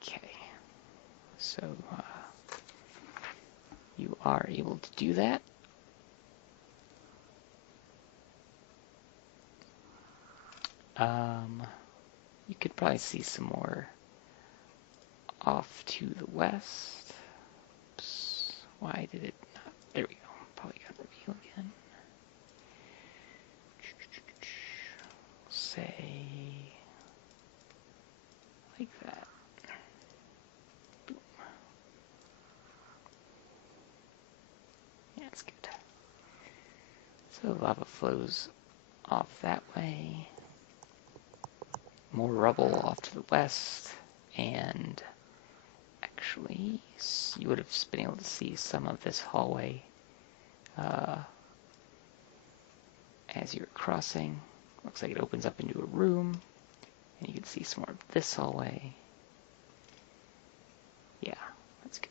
Okay. So you are able to do that. You could probably see some more off to the west. Oops. Why did it not? There we go. Probably got reveal again. Say like that. Boom. Yeah, that's good. So lava flows off that way. More rubble off to the west, and actually, you would have been able to see some of this hallway as you were crossing. Looks like it opens up into a room, and you can see some more of this hallway. Yeah, that's good.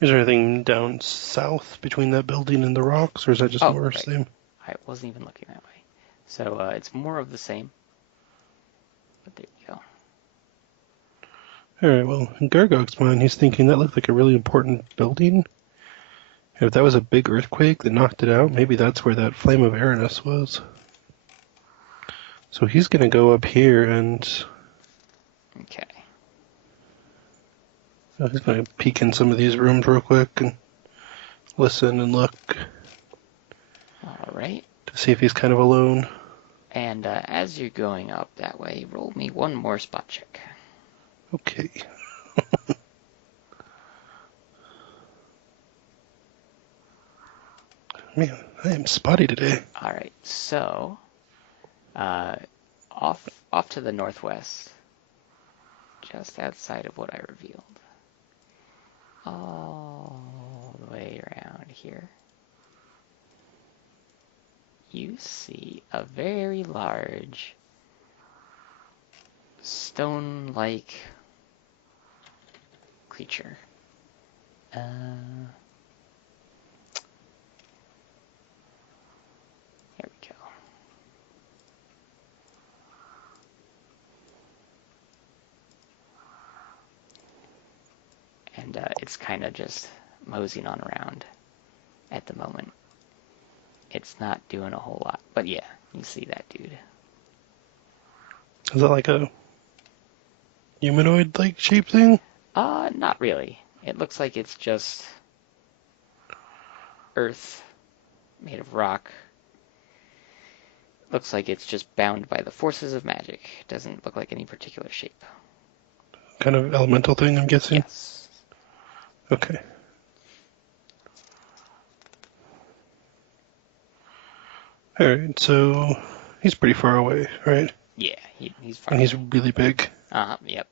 Is there anything down south between that building and the rocks, or is that just Oh, more of the right. same? I wasn't even looking that way. So it's more of the same. But there you go. Alright, well, in Gargog's mind, he's thinking that looked like a really important building. If that was a big earthquake that knocked it out, maybe that's where that flame of Aranus was. So he's gonna go up here and... Okay. he's gonna peek in some of these rooms real quick and listen and look All right. to see if he's kind of alone. And as you're going up that way, roll me one more spot check. Okay. Man, I am spotty today. All right, so off to the northwest, just outside of what I revealed, all the way around here, you see a very large stone-like creature. Here we go. And it's kind of just moseying on around at the moment. It's not doing a whole lot, but yeah, you see that dude. Is that like a humanoid-like shape thing? Not really. It looks like it's just earth made of rock. Looks like it's just bound by the forces of magic. Doesn't look like any particular shape. Kind of elemental thing, I'm guessing? Yes. Okay. Alright, so he's pretty far away, right? Yeah, he's far And he's away. really big. Yep.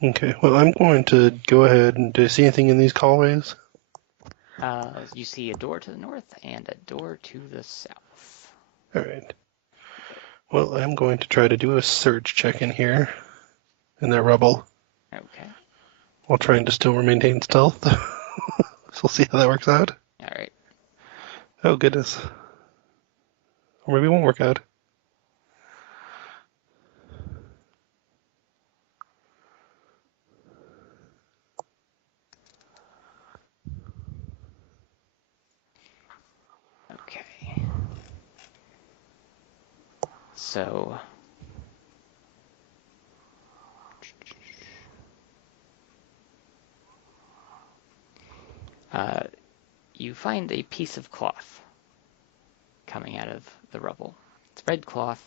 Okay, well, I'm going to go ahead and do I see anything in these hallways? You see a door to the north and a door to the south. Alright. Well, I'm going to try to do a search check in here, in that rubble, Okay. while trying to still maintain stealth. So we'll see how that works out. All right. Oh, goodness. Or maybe it won't work out. Okay. So you find a piece of cloth coming out of the rubble. It's red cloth,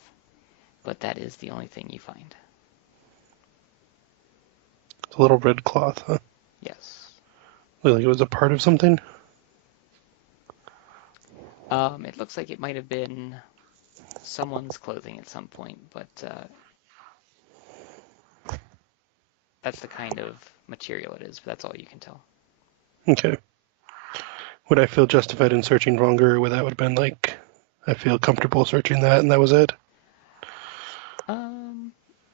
but that is the only thing you find. It's a little red cloth, huh? Yes. Looked like it was a part of something. It looks like it might have been someone's clothing at some point, but that's the kind of material it is, but that's all you can tell. Okay. Would I feel justified in searching longer, or would that have been like, I feel comfortable searching that and that was it?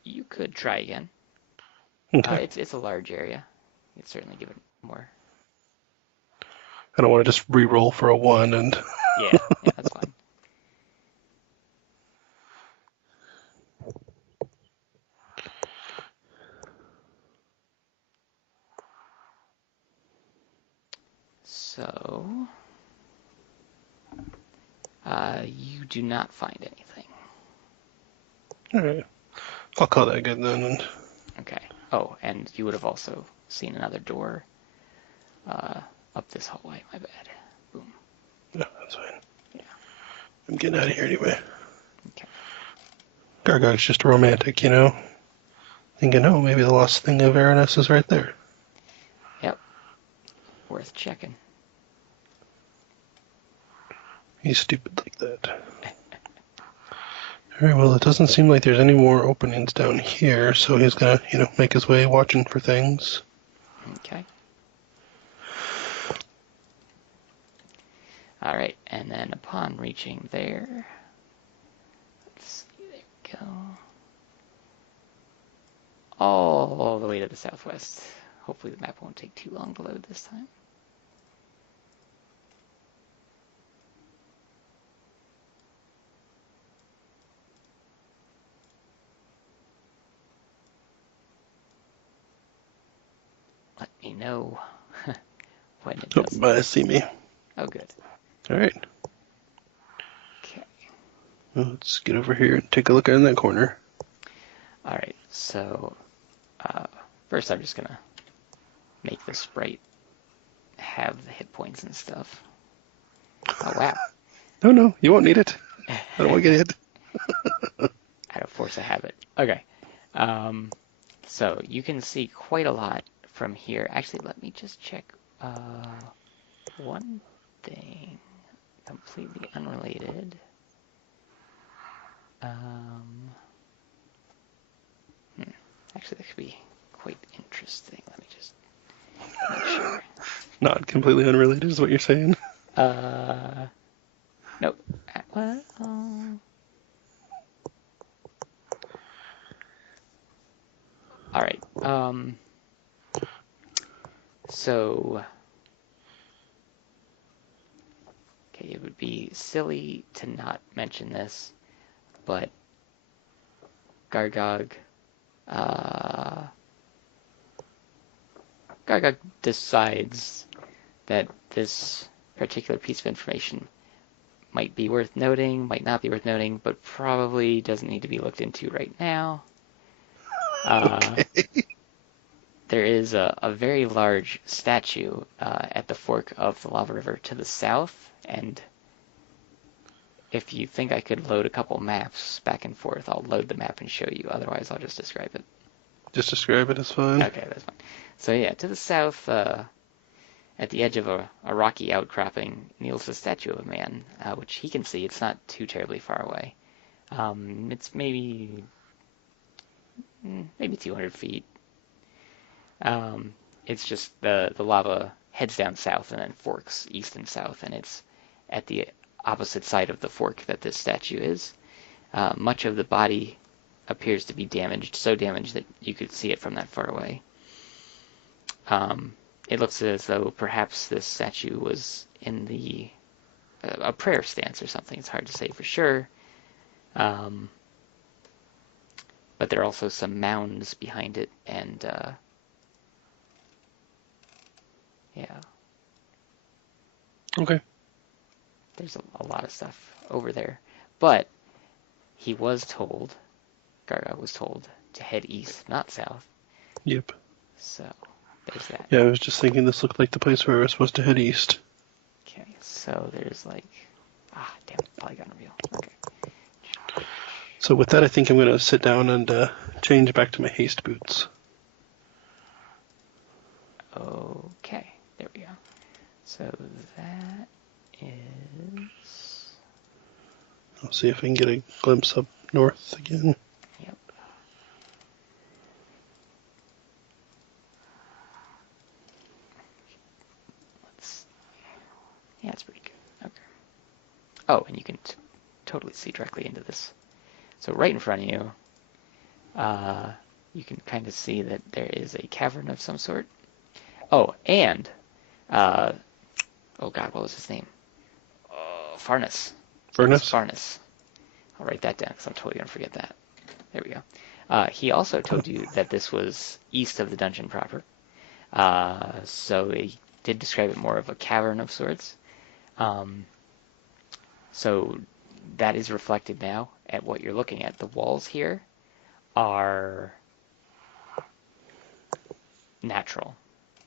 You could try again. Okay. It's a large area. You'd certainly give it more. I don't want to just re-roll for a 1 and... Yeah, that's fine. So, you do not find anything. Alright. I'll call that good then. And... Okay. Oh, and you would have also seen another door up this hallway. My bad. Boom. No, that's fine. Yeah. I'm getting out of here anyway. Okay. Gargog's just a romantic, you know? Thinking, oh, maybe the lost thing of Aranis is right there. Yep. Worth checking. He's stupid like that. Alright, well, it doesn't seem like there's any more openings down here, so he's gonna, make his way watching for things. Okay. All right, and then upon reaching there, let's see, there we go. All the way to the southwest. Hopefully the map won't take too long to load this time. Let me know when it does. Oh, see me. Oh, good. Alright. Okay. Well, let's get over here and take a look in that corner. All right, so first I'm just going to make the sprite have the hit points and stuff. Oh, wow. No, you won't need it. I don't want to get hit. Out of force of habit. Okay. So you can see quite a lot from here. Actually, let me just check one thing. completely unrelated. Actually, that could be quite interesting. Let me just make sure. Not completely unrelated is what you're saying. Nope. Well, all right. So, okay, it would be silly to not mention this, but Gargog, uh, Gargog decides that this particular piece of information might be worth noting, might not be worth noting, but probably doesn't need to be looked into right now. Okay. There is a very large statue at the fork of the lava river to the south, and if you think I could load a couple maps back and forth, I'll load the map and show you. Otherwise, I'll just describe it. Just describe it as fine. Okay, that's fine. So yeah, to the south, at the edge of a rocky outcropping, kneels a statue of a man, which he can see. It's not too terribly far away. It's maybe 200 feet. It's just the lava heads down south and then forks east and south, and it's at the opposite side of the fork that this statue is. Much of the body appears to be damaged, so damaged that you could see it from that far away. It looks as though perhaps this statue was in a prayer stance or something. It's hard to say for sure. But there are also some mounds behind it, and yeah, Okay. there's a lot of stuff over there. But he was told, Garga was told, to head east, not south. Yep. So there's that. Yeah, I was just thinking this looked like the place where we're supposed to head east. Okay, so there's damn it, polygon reveal. Okay. So with that, I think I'm going to sit down and change back to my haste boots. Okay, there we go. So that is... I'll see if I can get a glimpse up north again. Yep. Yeah, it's pretty good. Okay. Oh, and you can totally see directly into this. So right in front of you, you can kind of see that there is a cavern of some sort. Oh, and, oh God, what was his name? Farnus. Furnace? Farnus. I'll write that down because I'm totally going to forget that. There we go. He also told you that this was east of the dungeon proper. So he did describe it more of a cavern of sorts. So that is reflected now at what you're looking at. The walls here are natural.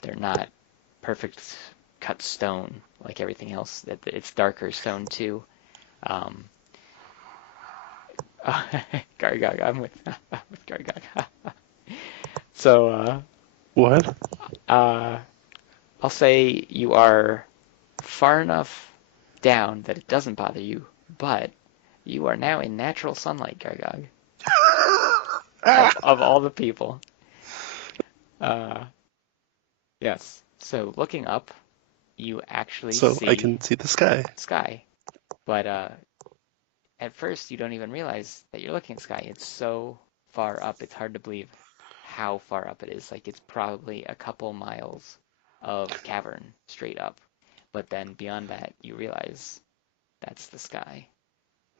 They're not perfect cut stone like everything else. It's darker stone too. Gargog, I'm with Gargog. So What? I'll say you are far enough down that it doesn't bother you, but you are now in natural sunlight, Gargog. Of all the people. Yes. So looking up, you actually So see I can see the sky. sky. But at first, you don't even realize that you're looking at sky. It's so far up, it's hard to believe how far up it is. Like, it's probably a couple miles of cavern straight up. But then beyond that, you realize that's the sky.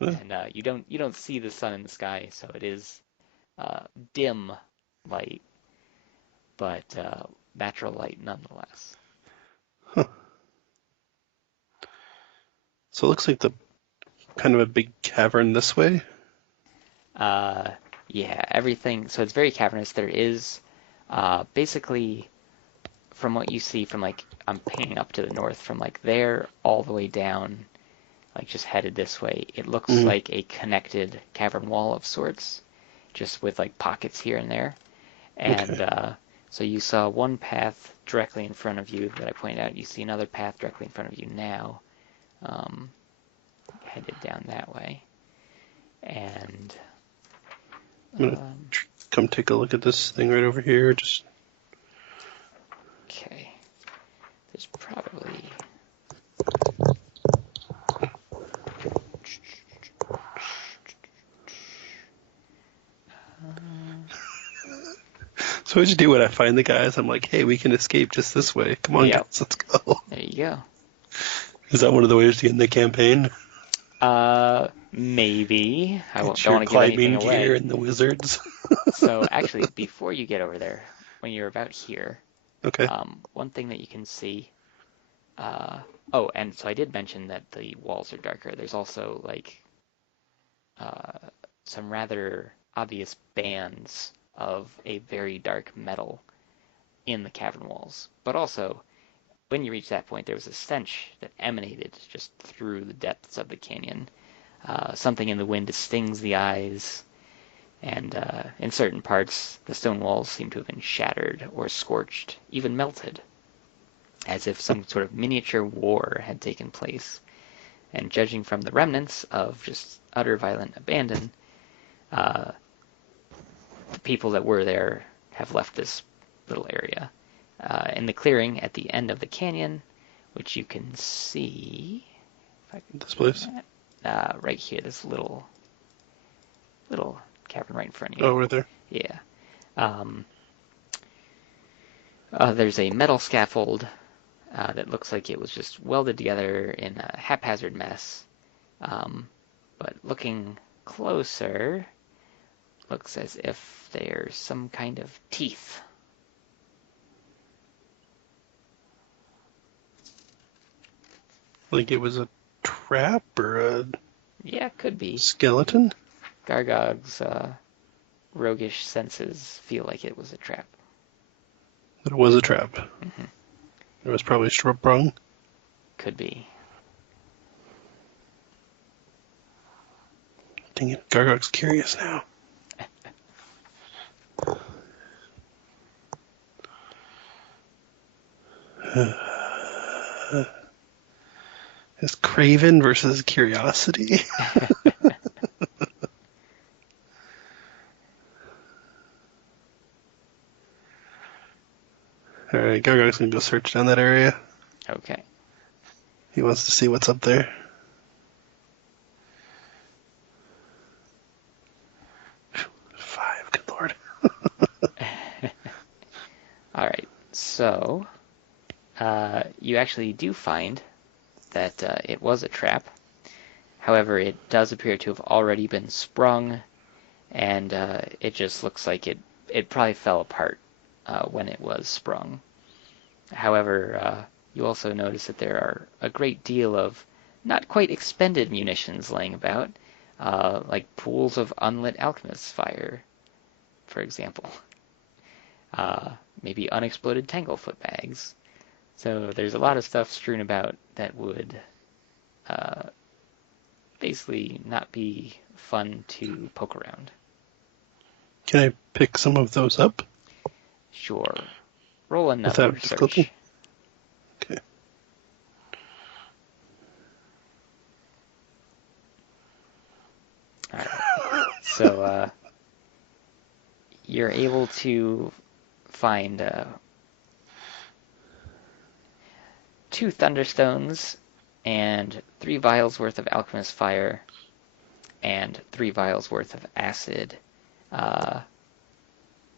Huh. And you don't see the sun in the sky, so it is dim light, but natural light nonetheless. Huh. So it looks like the kind of a big cavern this way. Yeah, everything. So it's very cavernous. There is basically, from what you see from I'm painting up to the north, from there all the way down, just headed this way, it looks Mhm. like a connected cavern wall of sorts, just with pockets here and there. And Okay. so you saw one path directly in front of you that I pointed out. You see another path directly in front of you now. headed down that way. And I'm gonna come take a look at this thing right over here. Just okay, there's probably so I just do when I find the guys. I'm like, hey, we can escape just this way. Come on, yep. guys, let's go. There you go. Is that one of the ways to get in the campaign? Maybe. I Get don't your want to give anything climbing gear away. and the wizards. So actually, before you get over there, when you're about here, Okay. one thing that you can see. Oh, and so I did mention that the walls are darker. There's also like some rather obvious bands of a very dark metal in the cavern walls. But also, when you reach that point, there was a stench that emanated just through the depths of the canyon. Something in the wind stings the eyes, and in certain parts, the stone walls seem to have been shattered or scorched, even melted, as if some sort of miniature war had taken place. And judging from the remnants of just utter violent abandon, the people that were there have left this little area. In the clearing at the end of the canyon, which you can see, if I can This place? right here, this little cavern right in front of you. Oh, right there. Yeah. There's a metal scaffold that looks like it was just welded together in a haphazard mess. But looking closer, looks as if there's some kind of teeth. Like it was a trap or a Yeah, could be. skeleton? Gargog's roguish senses feel like it was a trap. But it was a trap. Mm-hmm. It was probably sprung. Could be. Dang it, Gargog's curious now. Is Craven versus Curiosity? Alright, Gargog's gonna go search down that area. Okay. He wants to see what's up there. Phew, 5, good lord. All right. So, you actually do find that it was a trap. However, it does appear to have already been sprung, and it just looks like it probably fell apart when it was sprung. However, you also notice that there are a great deal of not quite expended munitions laying about, like pools of unlit alchemist's fire, for example. Maybe unexploded tanglefoot bags. So there's a lot of stuff strewn about that would basically not be fun to poke around. Can I pick some of those up? Sure. Roll another Without search. difficulty? Okay. All right. So you're able to find 2 thunderstones and 3 vials worth of alchemist fire and 3 vials worth of acid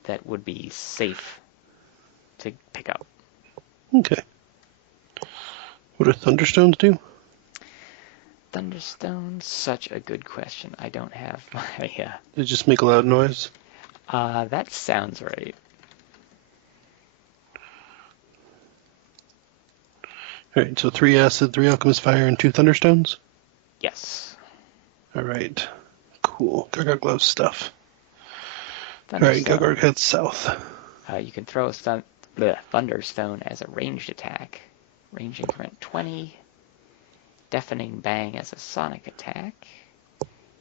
that would be safe to pick up. Okay. What do thunderstones do? Thunderstones, such a good question. I don't have my. They just make a loud noise. That sounds right. Alright, so 3 acid, 3 alchemist fire, and 2 thunderstones? Yes. Alright. Cool. Gargog loves stuff. Alright, Thunderstone. Gargog heads south. You can throw a thunderstone as a ranged attack. Range increment 20. Deafening bang as a sonic attack.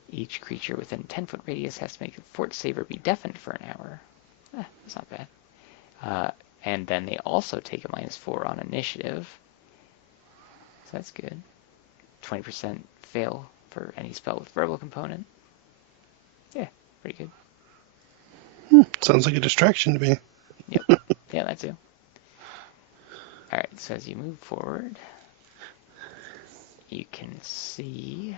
Each creature within 10-foot radius has to make a fort save or be deafened for an hour. That's not bad. And then they also take a -4 on initiative. So that's good. 20% fail for any spell with verbal component. Yeah, pretty good. Sounds like a distraction to me. Yep. Yeah, that too. Alright, so as you move forward, you can see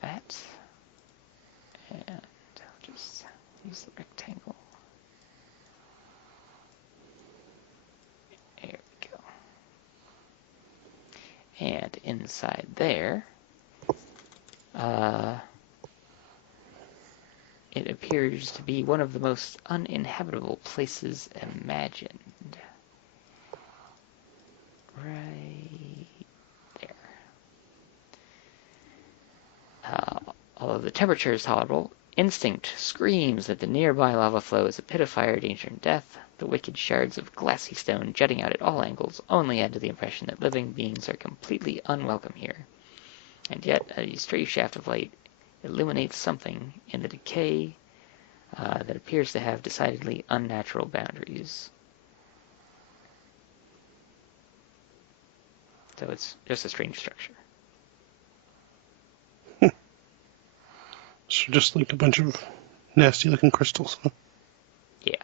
that. And I'll just use the rectangle. There we go. And inside there, it appears to be one of the most uninhabitable places imagined. Right there. Although the temperature is tolerable, instinct screams that the nearby lava flow is a pit of fire, danger, and death. The wicked shards of glassy stone jutting out at all angles only add to the impression that living beings are completely unwelcome here. And yet, a stray shaft of light illuminates something in the decay that appears to have decidedly unnatural boundaries. So it's just a strange structure. So just like a bunch of nasty-looking crystals. Huh? Yeah.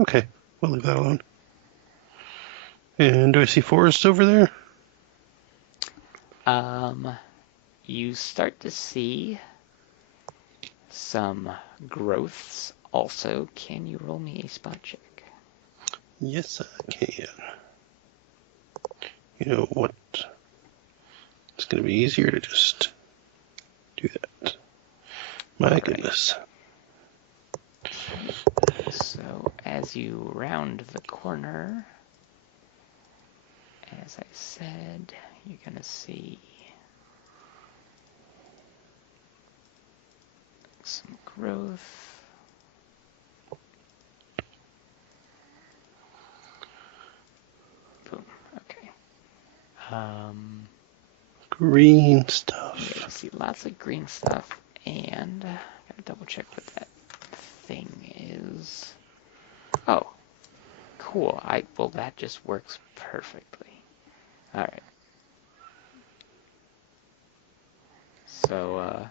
Okay, we'll leave that alone. And do I see forest over there? You start to see some growths also. Can you roll me a spot check? Yes, I can. You know what? It's going to be easier to just do that. My goodness. So as you round the corner, as I said, you're going to see some growth. Boom. Okay. Green Yeah, stuff. you see lots of green stuff, and I gotta double check what that thing is. Oh, cool. Well, that just works perfectly. All right. So,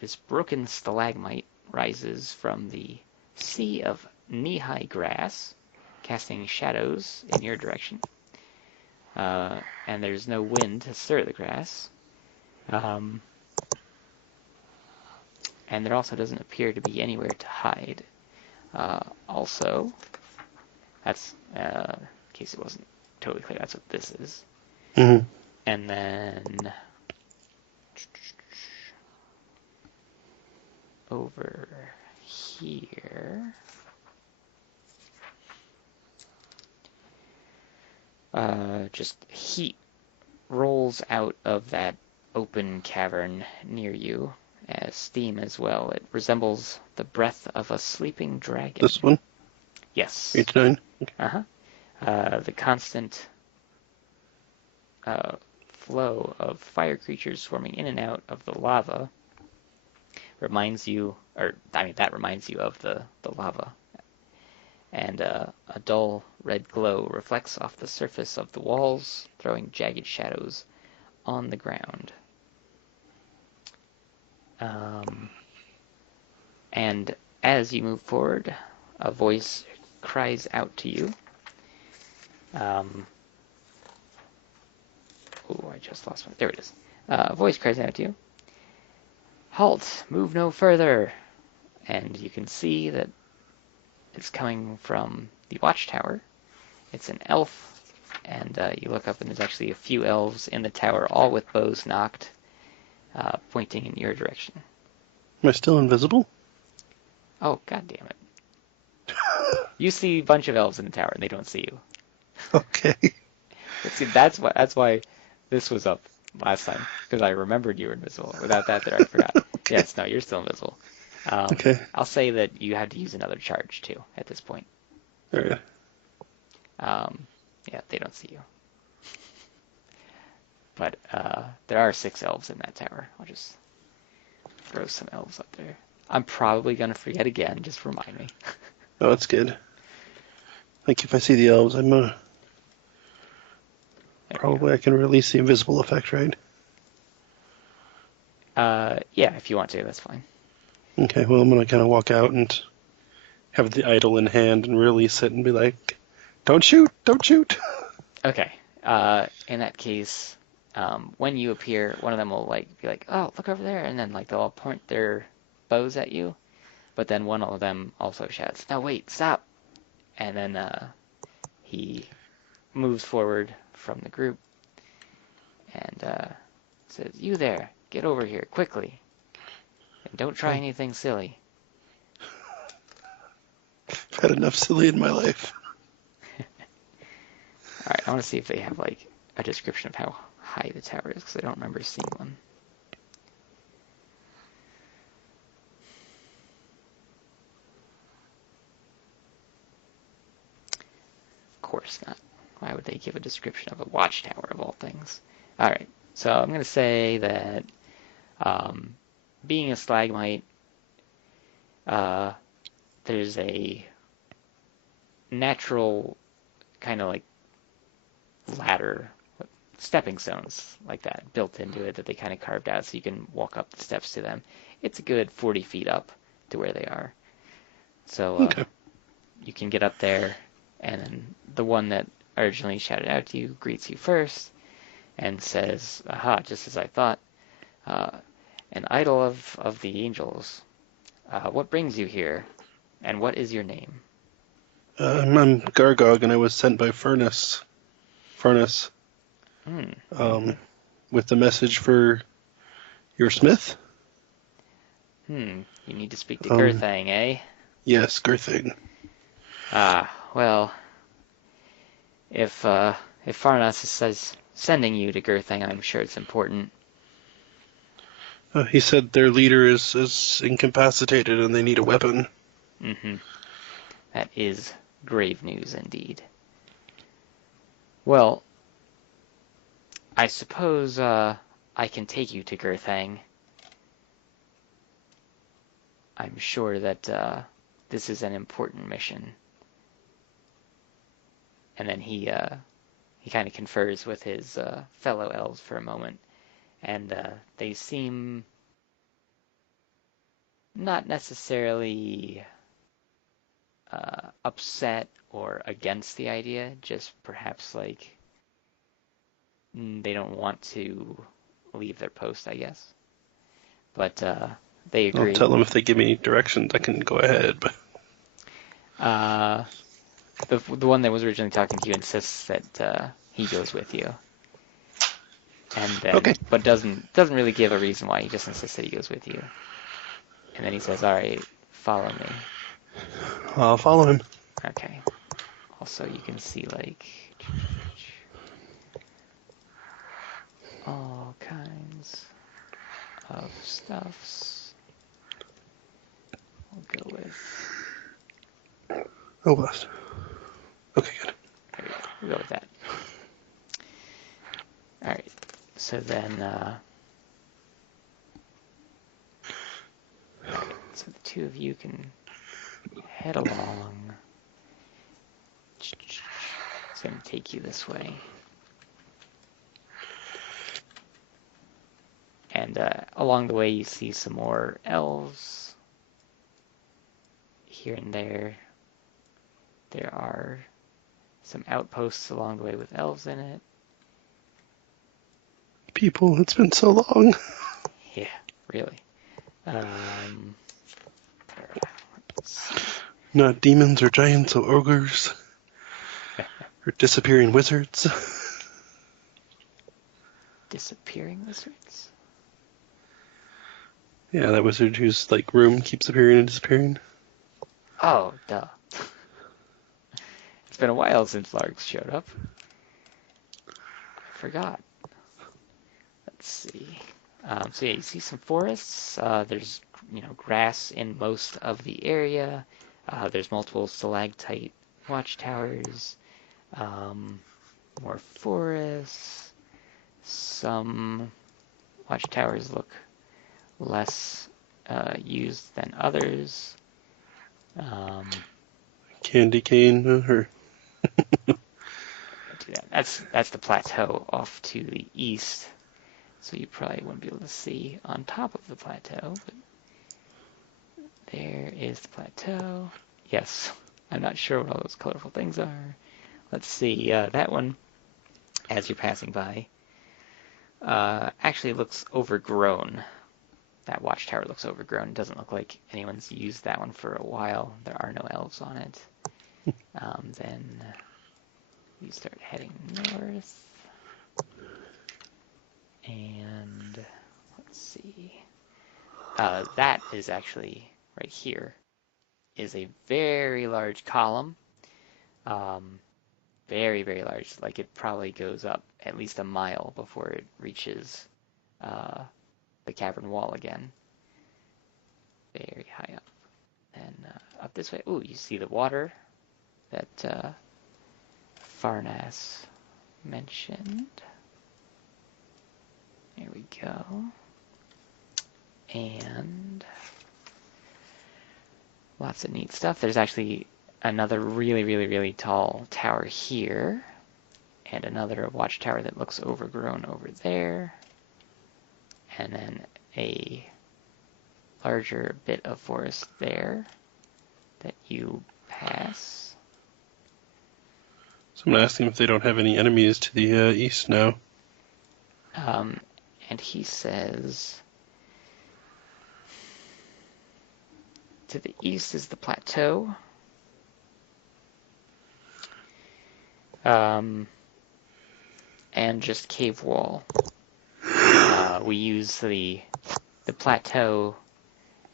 this broken stalagmite rises from the sea of knee-high grass, casting shadows in your direction. And there's no wind to stir the grass. And there also doesn't appear to be anywhere to hide. Also, that's, in case it wasn't totally clear, that's what this is. Mm-hmm. And then over here, just heat rolls out of that open cavern near you as steam as well. It resembles the breath of a sleeping dragon. This one? Yes. 89? Okay. Uh-huh. The constant flow of fire creatures swarming in and out of the lava reminds you, that reminds you of the lava. And a dull red glow reflects off the surface of the walls, throwing jagged shadows on the ground. And as you move forward, a voice cries out to you. I just lost one. There it is. A voice cries out to you. Halt! Move no further! And you can see that it's coming from the watchtower. It's an elf, and you look up and there's actually a few elves in the tower, all with bows knocked, pointing in your direction. Am I still invisible? Oh, god damn it. You see a bunch of elves in the tower, and they don't see you. Okay. But see, that's why this was up last time, because I remembered you were invisible. Without that, there I forgot. Okay. Yes, no, you're still invisible. Okay. I'll say that you had to use another charge, too, at this point. Okay. Yeah, they don't see you. But there are 6 elves in that tower. I'll just throw some elves up there. I'm probably going to forget again. Just remind me. Oh, that's good. Like, if I see the elves, I'm There we Probably I can release the invisible effect, right? go. Yeah, if you want to, that's fine. Okay, well, I'm going to kind of walk out and have the idol in hand and release it and be like, don't shoot, don't shoot. Okay. In that case, when you appear, one of them will like be like, "Oh, look over there," and then like they'll all point their bows at you. But then one of them also shouts, "No, wait, stop!" And then he moves forward from the group and says, "You there, get over here quickly, and don't try Okay. anything silly." I've had enough silly in my life. All right, I want to see if they have like a description of how high the tower is because I don't remember seeing one. Of course not. Why would they give a description of a watchtower of all things? All right, so I'm going to say that being a stalagmite, uh, there's a natural kind of like ladder, stepping stones like that built into it that they kind of carved out so you can walk up the steps to them. It's a good 40 feet up to where they are. So Okay. you can get up there, and then the one that originally shouted out to you greets you first and says, "Aha, just as I thought. Uh, an idol of the angels. What brings you here, and what is your name?" I'm Gargog, and I was sent by Furnace, Hmm. um, with the message for your smith. You need to speak to Um, Gerthang, eh? yes, Girthing. Well, if Farnas says sending you to Gerthang, I'm sure it's important. He said their leader is incapacitated and they need a weapon. Mm-hmm. That is grave news indeed. Well, I suppose I can take you to Gerthang. I'm sure that this is an important mission. And then he kind of confers with his fellow elves for a moment, and they seem not necessarily upset or against the idea, just perhaps like they don't want to leave their post, I guess. But they I'll agree. tell them if they give me directions, I can go ahead. But Uh, the one that was originally talking to you insists that he goes with you, and okay, then but doesn't really give a reason why. He just insists that he goes with you, and then he says, "All right, follow me." I'll follow him. Okay. Also, you can see like all kinds of stuffs. We'll go with Oh, blast. Okay, good. there we go. We'll go with that. All right. So then, all right. So the two of you can head along. It's going to take you this way. And along the way, you see some more elves here and there. There are some outposts along the way with elves in it. People, it's been so long. Yeah, really. Um, let's see. Not demons or giants or ogres or disappearing wizards. Disappearing lizards? Yeah, that wizard whose like room keeps appearing and disappearing. Oh, duh. It's been a while since Largs showed up. I forgot. Let's see. So yeah, you see some forests. There's grass in most of the area. There's multiple stalactite watchtowers. More forests. Some watchtowers look less used than others. Candy cane or Do that. that's the plateau off to the east. So you probably wouldn't be able to see on top of the plateau, but there is the plateau. Yes, I'm not sure what all those colorful things are. Let's see, that one, as you're passing by, actually looks overgrown. That watchtower looks overgrown. It doesn't look like anyone's used that one for a while. There are no elves on it. Then you start heading north. And let's see. That is actually right here is a very large column. Very, very large. Like it probably goes up at least a mile before it reaches the cavern wall again. Very high up. And up this way, ooh, you see the water that Farnas mentioned. There we go. And lots of neat stuff. There's actually another really, really, really tall tower here, and another watchtower that looks overgrown over there, and then a larger bit of forest there that you pass. So I'm gonna ask them if they don't have any enemies to the east now. And he says, to the east is the plateau. And just cave wall. We use the plateau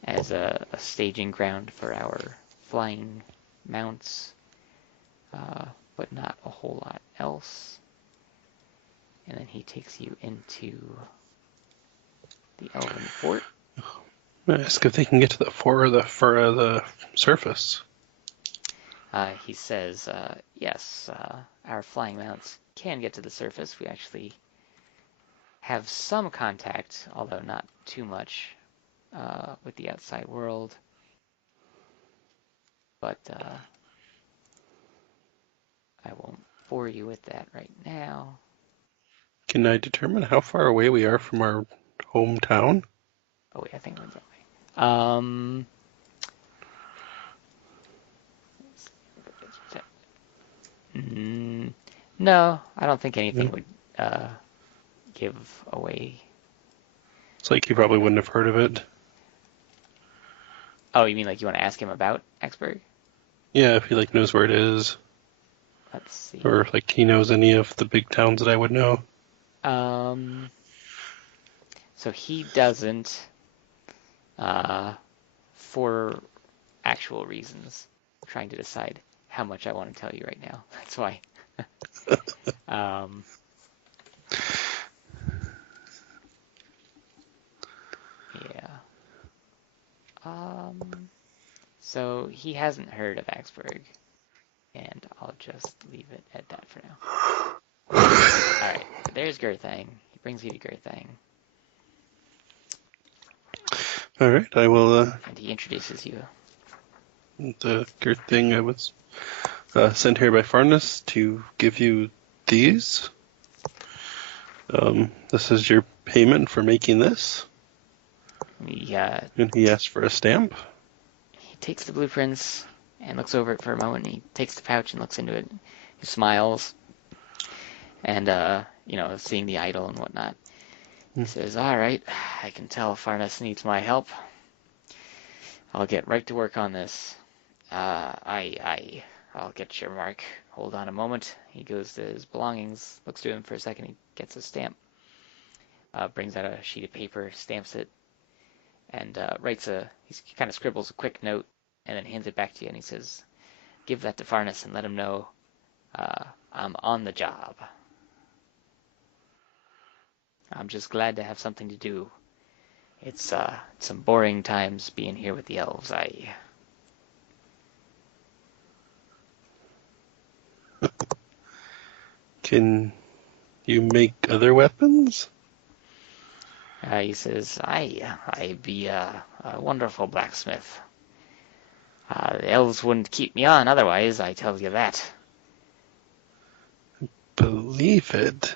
as a staging ground for our flying mounts, but not a whole lot else. And then he takes you into the Elven Fort. I'm gonna ask if they can get to the fort or the surface. He says, yes, our flying mounts can get to the surface. We actually have some contact, although not too much, with the outside world. But I won't bore you with that right now. Can I determine how far away we are from our hometown? Oh wait, I think it went that way. No, I don't think anything would give away. It's like you probably wouldn't have heard of it. Oh, you mean like you want to ask him about Exburg? Yeah, if he like knows where it is, Let's see. or if like he knows any of the big towns that I would know. So he doesn't, for actual reasons. I'm trying to decide how much I want to tell you right now. That's why. Yeah. So he hasn't heard of Axburg, and I'll just leave it at that for now. Alright, there's Gerthang. He brings you to Gerthang. Alright, I will, and he introduces you. The good thing I was sent here by Farnas to give you these. This is your payment for making this. And he asked for a stamp. He takes the blueprints and looks over it for a moment. He takes the pouch and looks into it. He smiles. And, seeing the idol and whatnot. He says, all right, I can tell Farnas needs my help. I'll get right to work on this. I'll get your mark. Hold on a moment. He goes to his belongings, looks through them for a second. He gets a stamp. Brings out a sheet of paper, stamps it, and he kind of scribbles a quick note and then hands it back to you. And he says, give that to Farnas and let him know I'm on the job. I'm just glad to have something to do. It's some boring times being here with the elves. Can you make other weapons? He says, I be a wonderful blacksmith. The elves wouldn't keep me on otherwise, I tell you that. believe it.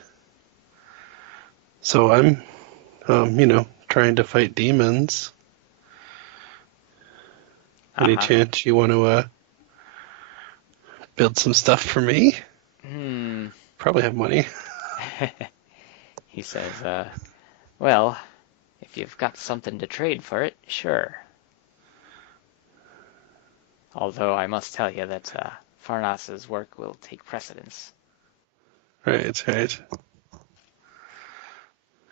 So I'm, trying to fight demons. Any Uh-huh. chance you want to build some stuff for me? Hmm. Probably have money. He says, well, if you've got something to trade for it, sure. Although I must tell you that Farnas's work will take precedence. Right, right.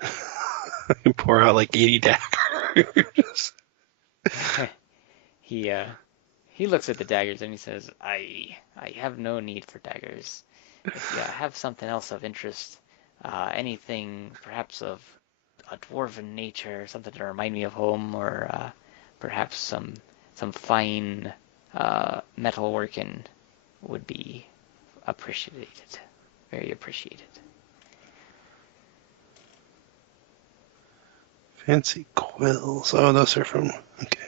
I can pour out like 80 daggers. He he looks at the daggers and he says, I have no need for daggers. If you have something else of interest, anything perhaps of a dwarven nature, something to remind me of home, or perhaps some fine metalworking would be appreciated, very appreciated. Fancy quills. Oh, those are from... Okay.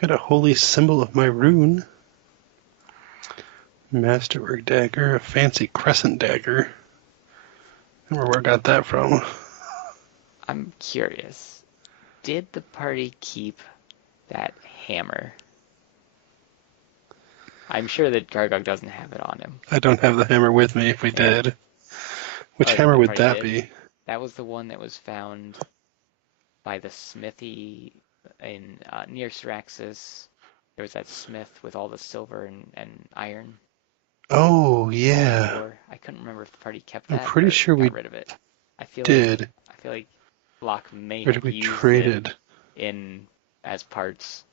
Got a holy symbol of my rune. Masterwork dagger, a fancy crescent dagger. I remember where I got that from. I'm curious, did the party keep that hammer? I'm sure that Gargog doesn't have it on him. I don't have the hammer with me if we did. Which Oh, hammer the would party that did? be? That was the one that was found by the smithy in near Syraxis. There was that smith with all the silver and iron, Oh, all the yeah. ore. I couldn't remember if the party kept I'm that pretty or sure got we rid of it. I feel like did. I feel like Locke may Or did have we used trade it it? in as parts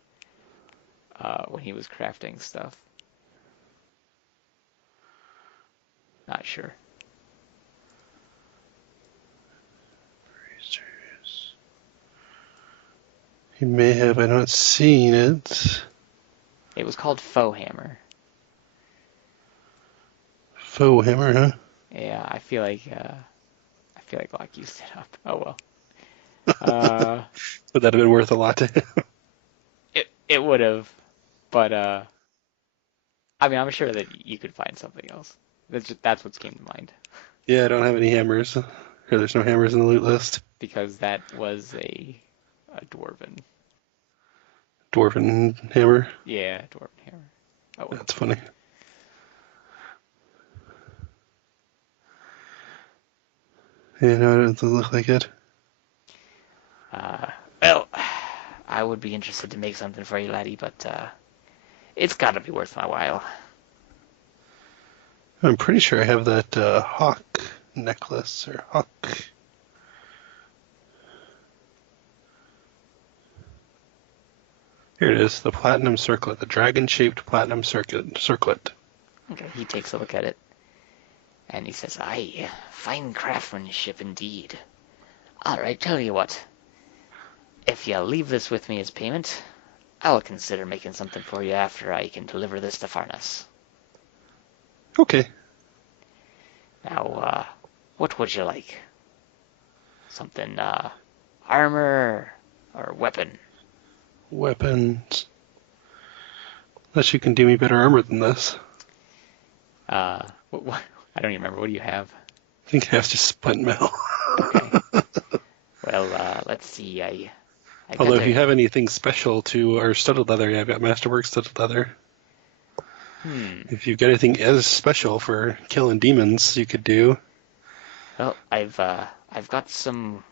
when he was crafting stuff. Not sure. He may have. I've not seen it. It was called Faux Hammer. Faux hammer, huh? Yeah, I feel like Locke used it up. Oh well. Uh, Would that have been worth a lot to him? it would have, but I mean, I'm sure that you could find something else. That's what came to mind Yeah, I don't have any hammers. Or there's no hammers in the loot list. because that was a dwarven. Dwarven hammer. Yeah, dwarven hammer. Oh well. That's funny. Yeah, no, it doesn't look like it. Well, I would be interested to make something for you, laddie, but it's got to be worth my while. I'm pretty sure I have that hawk necklace or hawk. Here it is, the platinum circlet, the dragon-shaped platinum circlet. Okay, he takes a look at it and he says, "Aye, fine craftsmanship indeed. All right, tell you what. If you leave this with me as payment, I'll consider making something for you after I can deliver this to Farnas. Okay. Now, what would you like? Something, armor or weapon?" Weapons. Unless you can do me better armor than this. What, I don't even remember. What do you have? I think I have just splint metal. Okay. Well, let's see. I Although got if you a. have anything special to our studded leather, yeah, I've got Masterwork studded leather. Hmm. If you've got anything as special for killing demons, you could do. Well, I've got some.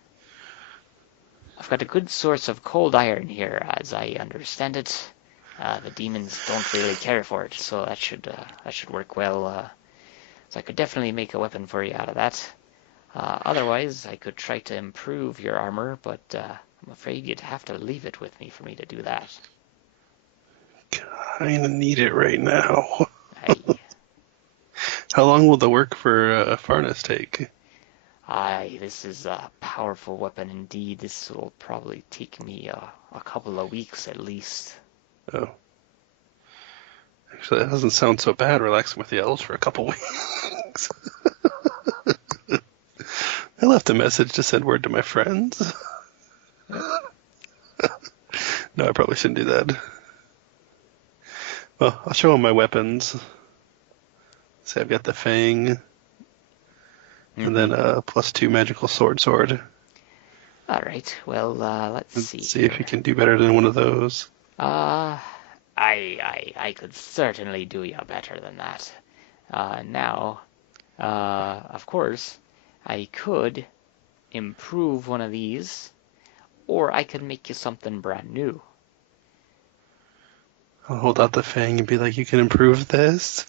I've got a good source of cold iron here, as I understand it. The demons don't really care for it, so that should work well. So I could definitely make a weapon for you out of that. Otherwise, I could try to improve your armor, but I'm afraid you'd have to leave it with me for me to do that. Kinda need it right now. Aye, How long will the work for Farnas take? aye, this is a powerful weapon indeed. This will probably take me a couple of weeks at least. Oh. Actually, that doesn't sound so bad, relaxing with the elves for a couple weeks. I left a message to send word to my friends. No, I probably shouldn't do that. Well, I'll show them my weapons. So I've got the Fang, and then Mm-hmm. +2 magical sword. All right. Well, let's Let's see see if you here. can do better than one of those. Uh, I could certainly do you better than that. Now, of course, I could improve one of these, or I could make you something brand new. I'll hold out the Fang and be like, you can improve this?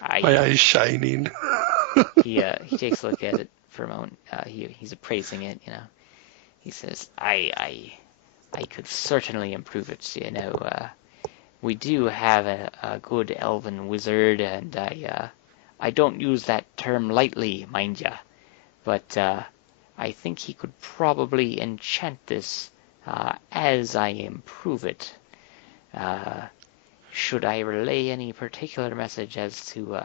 My I eyes shining. he takes a look at it for a moment. He's appraising it. He says, I could certainly improve it. We do have a good elven wizard, and I don't use that term lightly, mind ya. But I think he could probably enchant this as I improve it. Uh, should I relay any particular message as to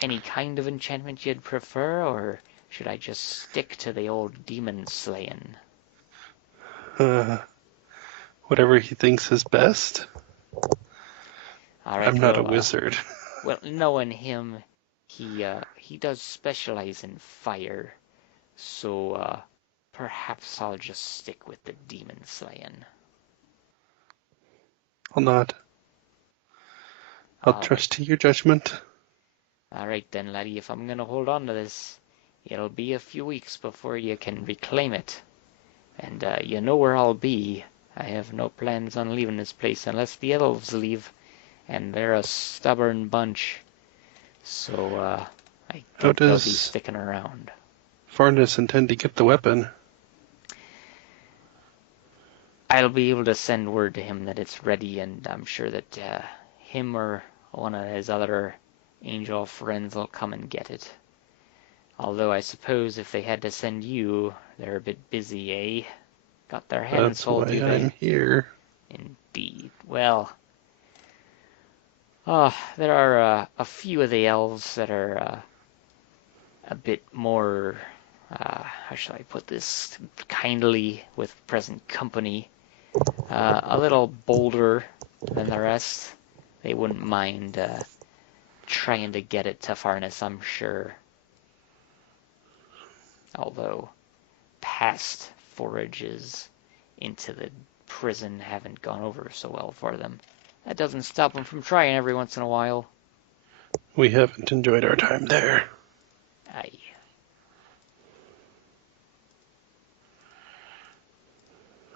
any kind of enchantment you'd prefer, or should I just stick to the old demon slaying? Uh, Whatever he thinks is best. All I'm right, not a wizard. well, knowing him, he does specialize in fire, so perhaps I'll just stick with the demon slaying. I'll not. I'll All trust right. to your judgment. All right then, laddie, if I'm gonna hold on to this, it'll be a few weeks before you can reclaim it. And you know where I'll be. I have no plans on leaving this place unless the elves leave, and they're a stubborn bunch. So I How doubt they'll be does sticking around. Farnus intend to get the weapon? I'll be able to send word to him that it's ready, and I'm sure that him or one of his other angel friends will come and get it. Although I suppose if they had to send you, they're a bit busy, eh? Got their hands That's full, why do I'm they? here. Indeed. Well, there are a few of the elves that are a bit more, how shall I put this kindly with present company, a little bolder than the rest. They wouldn't mind trying to get it to Farnus, I'm sure. Although past forages into the prison haven't gone over so well for them. That doesn't stop them from trying every once in a while. We haven't enjoyed our time there. Aye.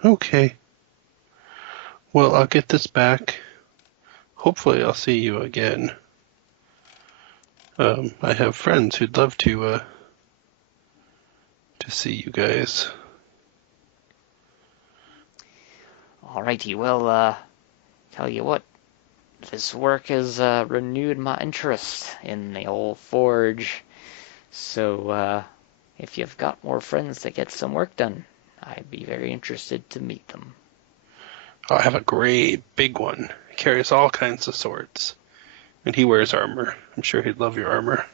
Okay. Well, I'll get this back. Hopefully I'll see you again. I have friends who'd love to see you guys. Alrighty, well, tell you what, this work has renewed my interest in the old forge. So, if you've got more friends that get some work done, I'd be very interested to meet them. I have a great big one. He carries all kinds of swords. And he wears armor. I'm sure he'd love your armor.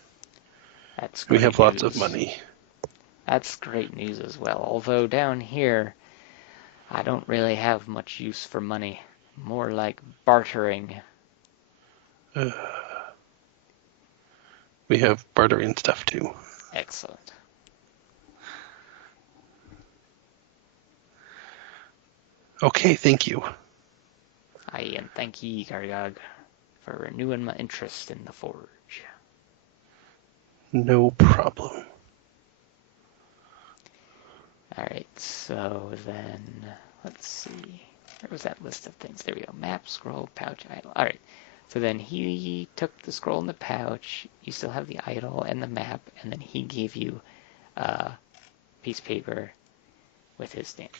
That's We great have lots of news. money. That's great news as well. Although down here, I don't really have much use for money. More like bartering. Uh, we have bartering stuff too. Excellent. Okay, thank you. Aye, and thank ye, Gargag, for renewing my interest in the forge. No problem. Alright, so then, let's see. Where was that list of things? There we go. Map, scroll, pouch, idol. Alright, so then he took the scroll and the pouch. You still have the idol and the map, and then he gave you a piece of paper with his stamp.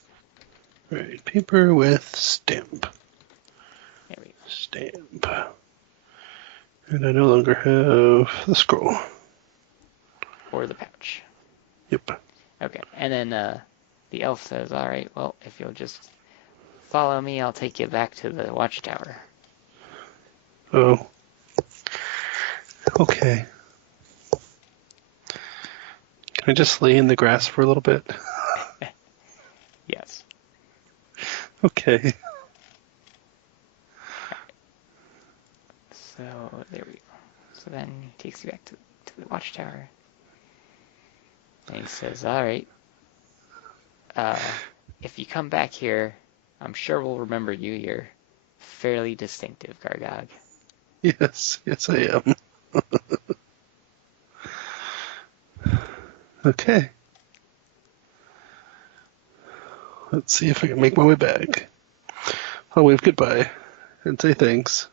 Right, paper with stamp. There we go. Stamp. And I no longer have the scroll. Or the pouch. Yep. Okay, and then the elf says, alright, well, if you'll just follow me, I'll take you back to the watchtower. Oh. Okay. Can I just lay in the grass for a little bit? Yes. Okay. So, there we go. So then he takes you back to the watchtower. And he says, all right, if you come back here, I'm sure we'll remember you. You're fairly distinctive, Gargog. Yes, I am. Okay. Let's see if I can make my way back. I'll wave goodbye and say thanks.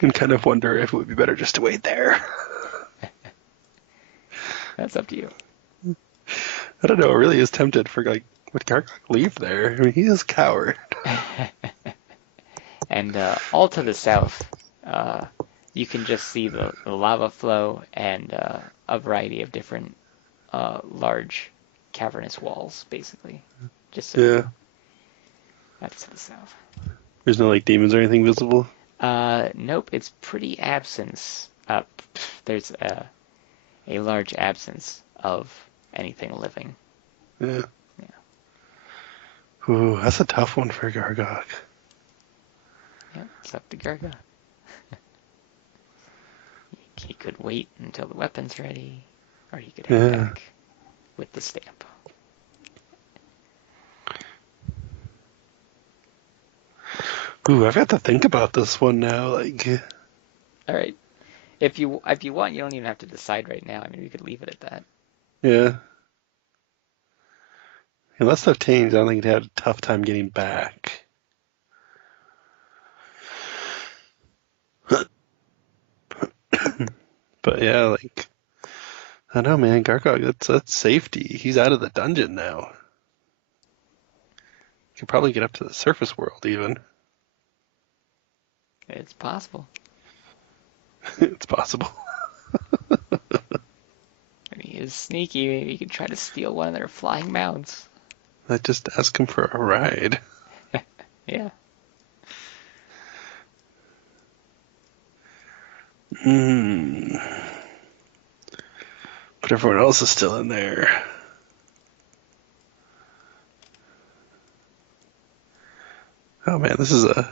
And kind of wonder if it would be better just to wait there. That's up to you. I don't know. I really is tempted for would Gargog leave there? I mean, he is a coward. And all to the south, you can just see the lava flow and a variety of different large cavernous walls, basically. Just Yeah. that's to the south. There's no demons or anything visible. Nope, it's pretty absence. There's a large absence of anything living. Yeah. Yeah. Ooh, that's a tough one for Gargog. Yeah, it's up to Gargog. He could wait until the weapon's ready, or he could head back with the stamp. Ooh, I've got to think about this one now. All right. If you want, you don't even have to decide right now. I mean, we could leave it at that. Yeah. Unless stuff changed, I don't think he'd have a tough time getting back. But yeah, I don't know, man. Gargog, that's safety. He's out of the dungeon now. He could probably get up to the surface world, even. It's possible. It's possible. I mean, he is sneaky. Maybe he could try to steal one of their flying mounts. I just ask him for a ride. Yeah. But everyone else is still in there. Oh man, this is a...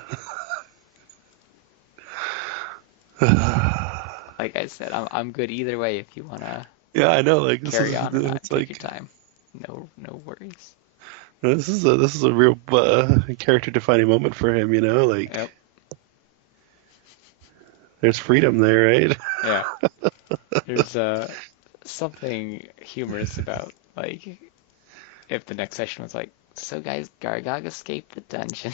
Like I said, I'm good either way if you wanna Yeah, I know. carry on or not. Take your time. No worries. This is a real character defining moment for him, Yep. There's freedom there, right? Yeah. There's something humorous about if the next session was so guys, Gargog escaped the dungeon.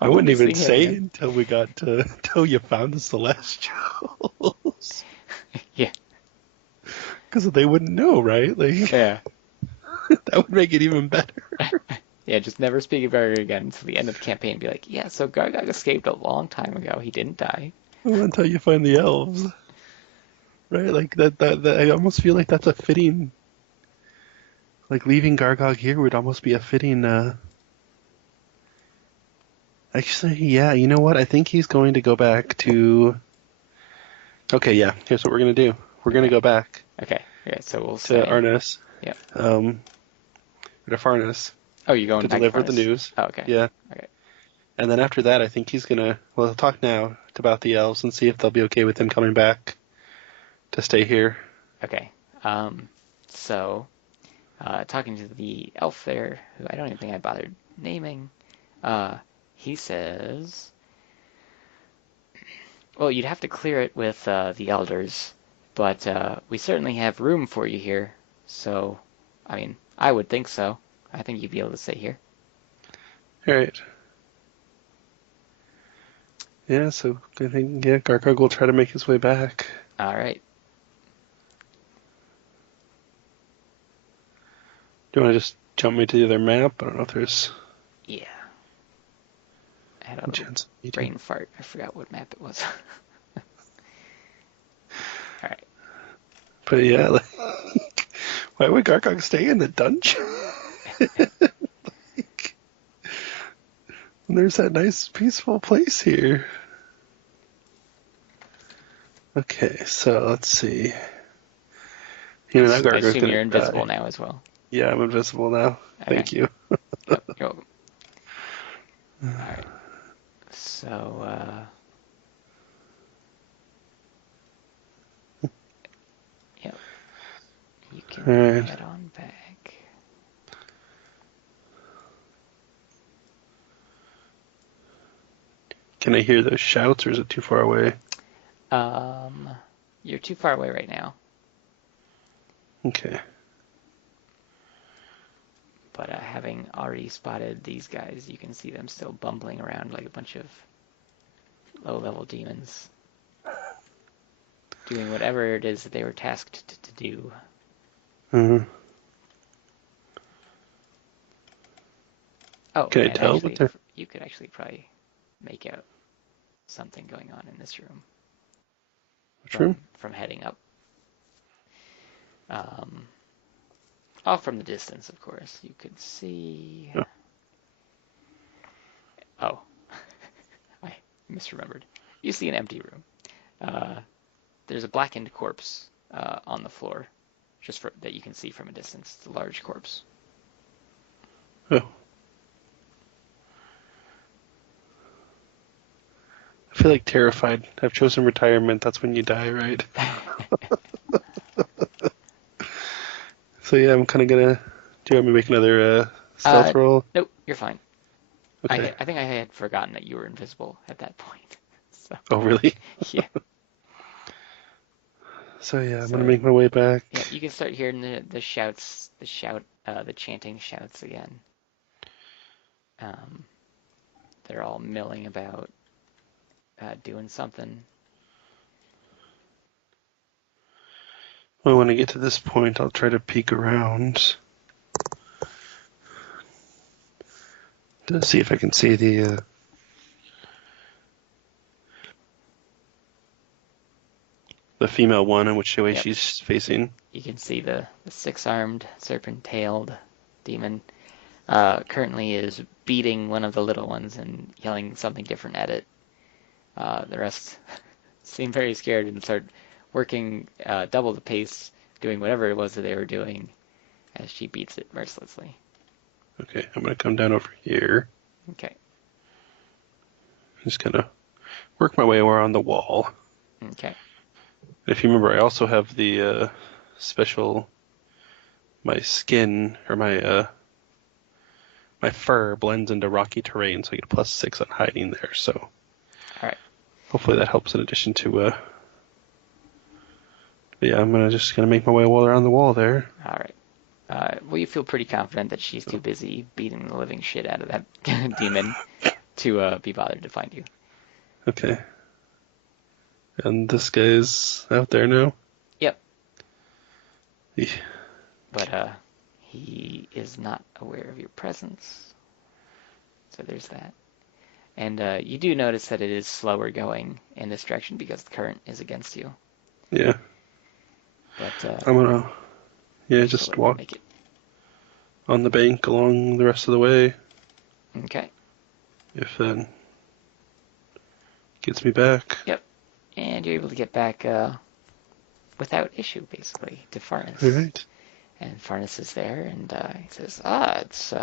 I wouldn't even say until we got until you found the Celestials. Yeah. Because they wouldn't know, right? Yeah. That would make it even better. Yeah, just never speak of Gargog again until the end of the campaign and be like, yeah, so Gargog escaped a long time ago. He didn't die. Well, until you find the elves. Right? That I almost feel like that's a fitting... leaving Gargog here would almost be a fitting... Actually, yeah, you know what? I think he's going to go back to... Okay, yeah, here's what we're going to do. We're going to go back. Okay, yeah, so we'll to Arnis. Yep. To Farnus. Oh, you're going to back deliver to the news. Oh, okay. Yeah. Okay. And then after that, I think he's gonna talk now about the elves and see if they'll be okay with him coming back to stay here. Okay. So, talking to the elf there, who I don't even think I bothered naming, he says, well, you'd have to clear it with the elders, but we certainly have room for you here. So, I mean, I would think so. I think you'd be able to stay here. All right. Yeah, so I think, Gargog will try to make his way back. All right. Do you want to just jump me to the other map? I don't know if there's... Yeah. I had a brain fart. I forgot what map it was. All right. But yeah, why would Gargog stay in the dungeon? There's that nice, peaceful place here. Okay, so let's see. I assume you're invisible now as well. Yeah, I'm invisible now. Okay. Thank you. Yep, you're welcome. Alright. So, yep. You can Alright. head on back. Can I hear those shouts, or is it too far away? You're too far away right now. Okay. But having already spotted these guys, you can see them still bumbling around like a bunch of low-level demons, doing whatever it is that they were tasked to do. Uh, Oh, can I and tell what actually, they're... you could actually probably make out something going on in this room Which room? from heading up. All from the distance, of course. You could see. Oh. Oh, I misremembered. You see an empty room. There's a blackened corpse on the floor, that you can see from a distance. It's a large corpse. Oh. I feel like terrified. I've chosen retirement. That's when you die, right? So yeah, I'm kind of gonna... Do you want me to make another stealth roll? Nope, you're fine. Okay. I think I had forgotten that you were invisible at that point. So, Oh, really? yeah. So yeah, I'm So, gonna make my way back. yeah, you can start hearing the shouts, the chanting shouts again. They're all milling about, doing something. Well, when I get to this point, I'll try to peek around to see if I can see the female one and which way Yep. she's facing. You can see the six-armed, serpent-tailed demon currently is beating one of the little ones and yelling something different at it. The rest seem very scared and start working double the pace, doing whatever it was that they were doing as she beats it mercilessly. Okay, I'm gonna come down over here. Okay. Just gonna work my way around the wall. Okay. If you remember, I also have the special. My skin or my fur blends into rocky terrain, so I get a +6 on hiding there. So All right. hopefully that helps in addition to. Yeah, I'm just gonna make my way around the wall there. All right. Well, you feel pretty confident that she's too busy beating the living shit out of that demon to be bothered to find you. Okay. And this guy's out there now? Yep. Eeh. But he is not aware of your presence. So there's that. And you do notice that it is slower going in this direction because the current is against you. Yeah. But I'm gonna just walk make it. on the bank along the rest of the way. Okay. If that gets me back. Yep. And you're able to get back without issue, basically, to Farnes. All right. And Farnes is there, and he says, it's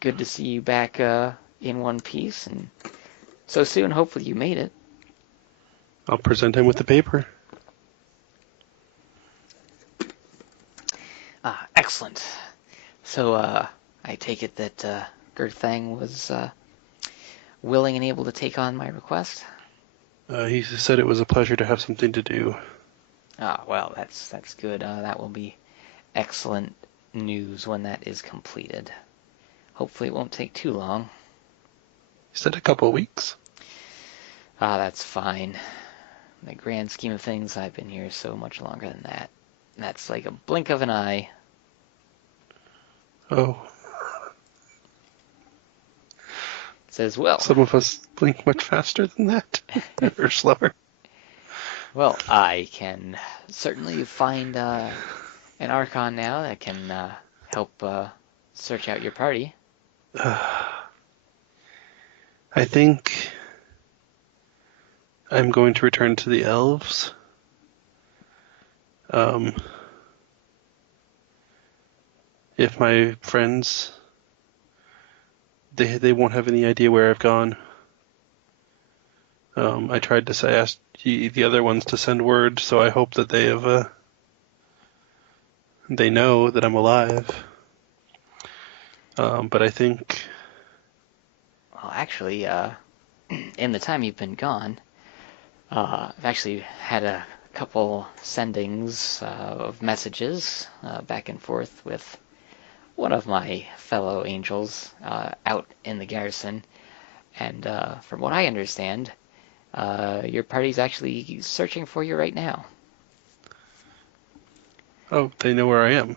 good to see you back in one piece, and so soon, hopefully you made it. I'll present him with the paper. Excellent. So I take it that Gerthang was willing and able to take on my request? He said it was a pleasure to have something to do. Well, that's good. That will be excellent news when that is completed. Hopefully it won't take too long. He said a couple of weeks. That's fine. In the grand scheme of things, I've been here so much longer than that. That's like a blink of an eye. Oh. Says, well. Some of us blink much faster than that. Or slower. Well, I can certainly find an Archon now that can help search out your party. I think I'm going to return to the elves. If my friends they won't have any idea where I've gone. I tried to say, ask the other ones to send word, so I hope that they know that I'm alive. But I think, Well, actually, in the time you've been gone, I've actually had a couple sendings of messages back and forth with one of my fellow angels out in the garrison, and from what I understand, your party's actually searching for you right now. oh, they know where I am.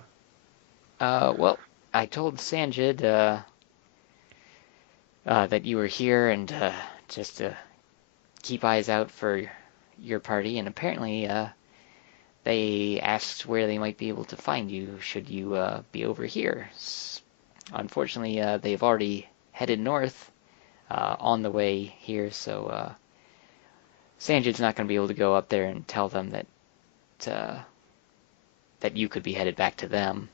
Well, I told Sanjid that you were here and just to keep eyes out for your party, and apparently they asked where they might be able to find you should you be over here. Unfortunately, they've already headed north on the way here, so Sanjid's not going to be able to go up there and tell them that you could be headed back to them.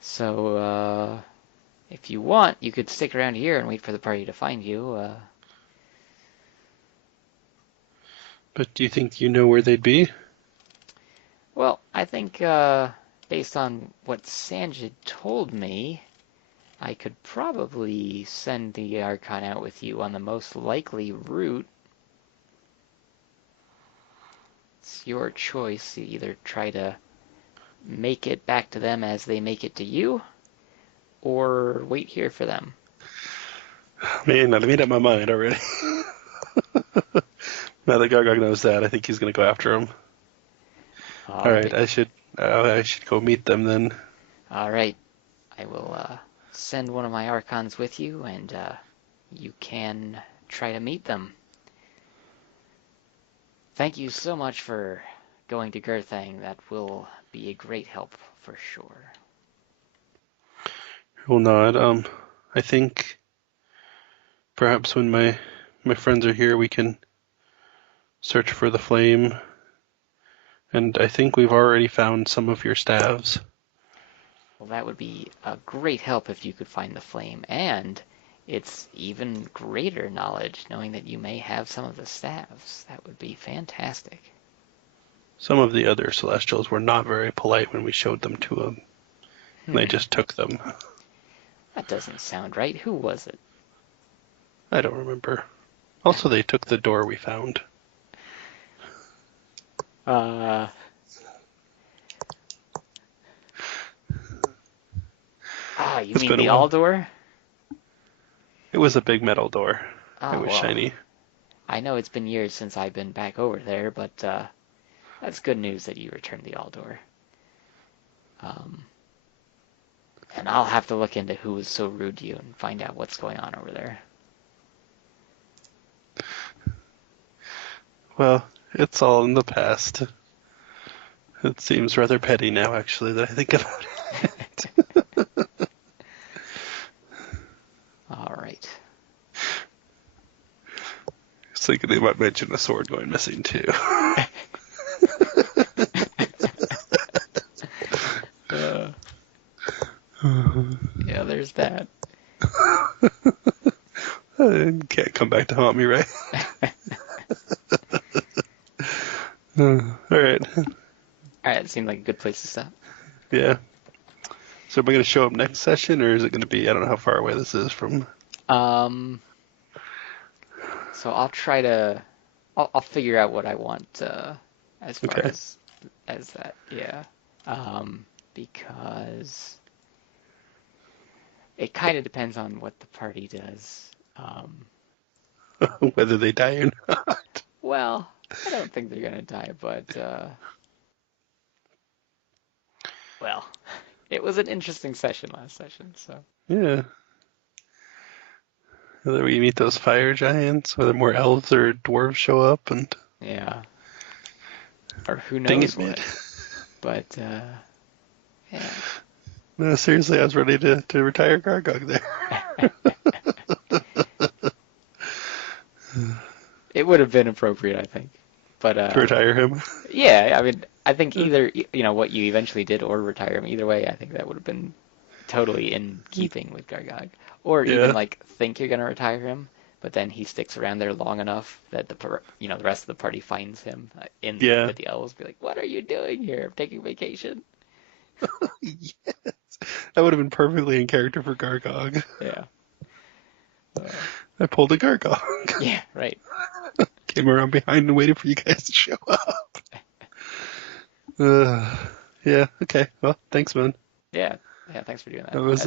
So if you want, you could stick around here and wait for the party to find you. But do you think you know where they'd be? Well, I think based on what Sanjid told me, I could probably send the Archon out with you on the most likely route. It's your choice. You either try to make it back to them as they make it to you, or wait here for them. Man, I made up my mind already. Now that Gargog knows that, I think he's going to go after him. All right, I should go meet them then. All right, I will send one of my Archons with you, and you can try to meet them. Thank you so much for going to Gerthang. That will be a great help for sure. We'll nod. I think perhaps when my friends are here, we can search for the flame. And I think we've already found some of your staves. Well, that would be a great help if you could find the flame, and it's even greater knowledge knowing that you may have some of the staves. That would be fantastic. Some of the other Celestials were not very polite when we showed them to them. They just took them. That doesn't sound right. Who was it? I don't remember. Also, they took the door we found. You mean the all door? It was a big metal door. Oh, it was well, shiny. I know it's been years since I've been back over there, but that's good news that you returned the all door. And I'll have to look into who was so rude to you and find out what's going on over there. Well, it's all in the past. It seems rather petty now, actually, that I think about it. All right. I was thinking they might mention a sword going missing, too. Yeah, there's that. Can't come back to haunt me, right? All right. All right, it seemed like a good place to stop. Yeah. So am I going to show up next session, or is it going to be, I don't know how far away this is from... So I'll try to... I'll figure out what I want as far as that, yeah. Because it kind of depends on what the party does. Whether they die or not. Well, I don't think they're going to die, but... well, it was an interesting session last session, so... Yeah. Whether we meet those fire giants, whether more elves or dwarves show up, and... Yeah. Or who Dang knows it, man. what. But, yeah. No, seriously, I was ready to retire Gargog there. It would have been appropriate, I think. But, to retire him. yeah, I mean, I think either, what you eventually did or retire him, either way, I think that would have been totally in keeping with Gargog. Or even Yeah. like think you're gonna retire him, but then he sticks around there long enough that the rest of the party finds him Yeah. that the elves be like, "What are you doing here? I'm taking vacation." Yes. That would have been perfectly in character for Gargog. Yeah. Uh, I pulled a Gargog. yeah. Right. Came around behind and waited for you guys to show up. Uh, yeah, okay. Well, thanks, man. Yeah. Yeah. Thanks for doing That that. was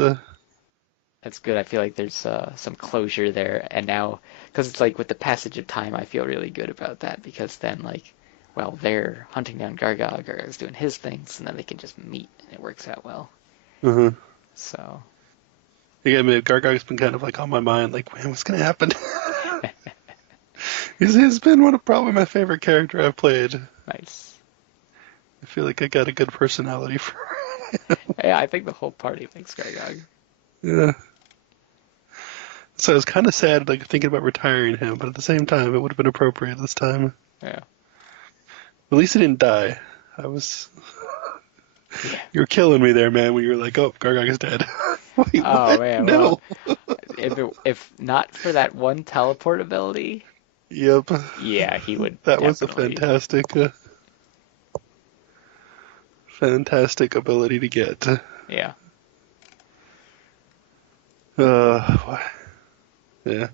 That's good. I feel like there's some closure there, and now because it's like with the passage of time, I feel really good about that because then like, well, they're hunting down Gargog or is doing his things, and then they can just meet, and it works out well. uh-huh. So. Yeah, I mean, Gargog's been kind of like on my mind, like, man, what's gonna happen? He's been probably my favorite character I've played. Nice. I feel like I got a good personality for Yeah, I think the whole party likes Gargog. Yeah. So I was kind of sad, like thinking about retiring him, but at the same time, it would have been appropriate this time. Yeah. At least he didn't die. I was. Yeah. You were killing me there, man. When you were like, "Oh, Gargog is dead." Wait, Oh what? man, well, No. if not for that one teleport ability, Yep. yeah, he would That was a definitely. fantastic ability to get. Yeah. Uh, yeah.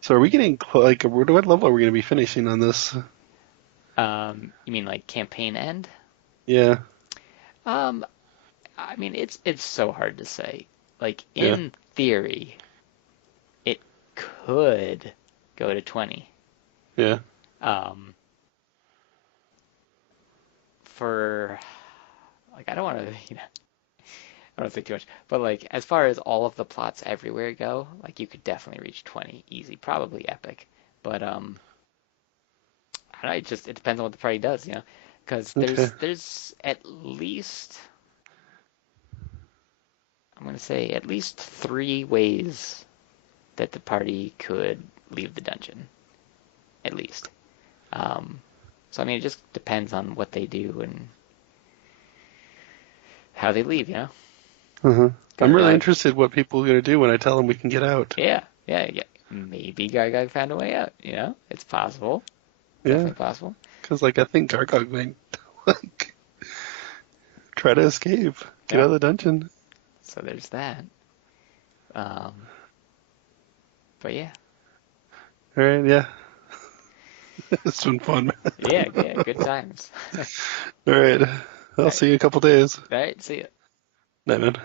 So are we getting like what level are we going to be finishing on this? You mean like campaign end? Yeah. Um, I mean it's so hard to say. Like Yeah. in theory, it could go to 20. Yeah. Um, for like I don't want to, I don't say too much, but like as far as all of the plots everywhere go, like you could definitely reach 20 easy, probably epic. But I don't know, it depends on what the party does, because Okay. there's at least I'm gonna say at least three ways that the party could leave the dungeon, at least. Um, so I mean, it just depends on what they do and how they leave. Uh-huh. I'm really Gargog, interested what people are going to do when I tell them we can get out. yeah, yeah, yeah. Maybe Gargog found a way out. It's possible, Yeah. definitely possible. Because, like, I think Gargog might, like, try to escape, get Yeah. out of the dungeon. So there's that. Um, but yeah, All right, yeah. It's been fun, man. yeah, yeah. Good times. All right. All I'll right, see you in a couple days. all right. See ya. Night, man.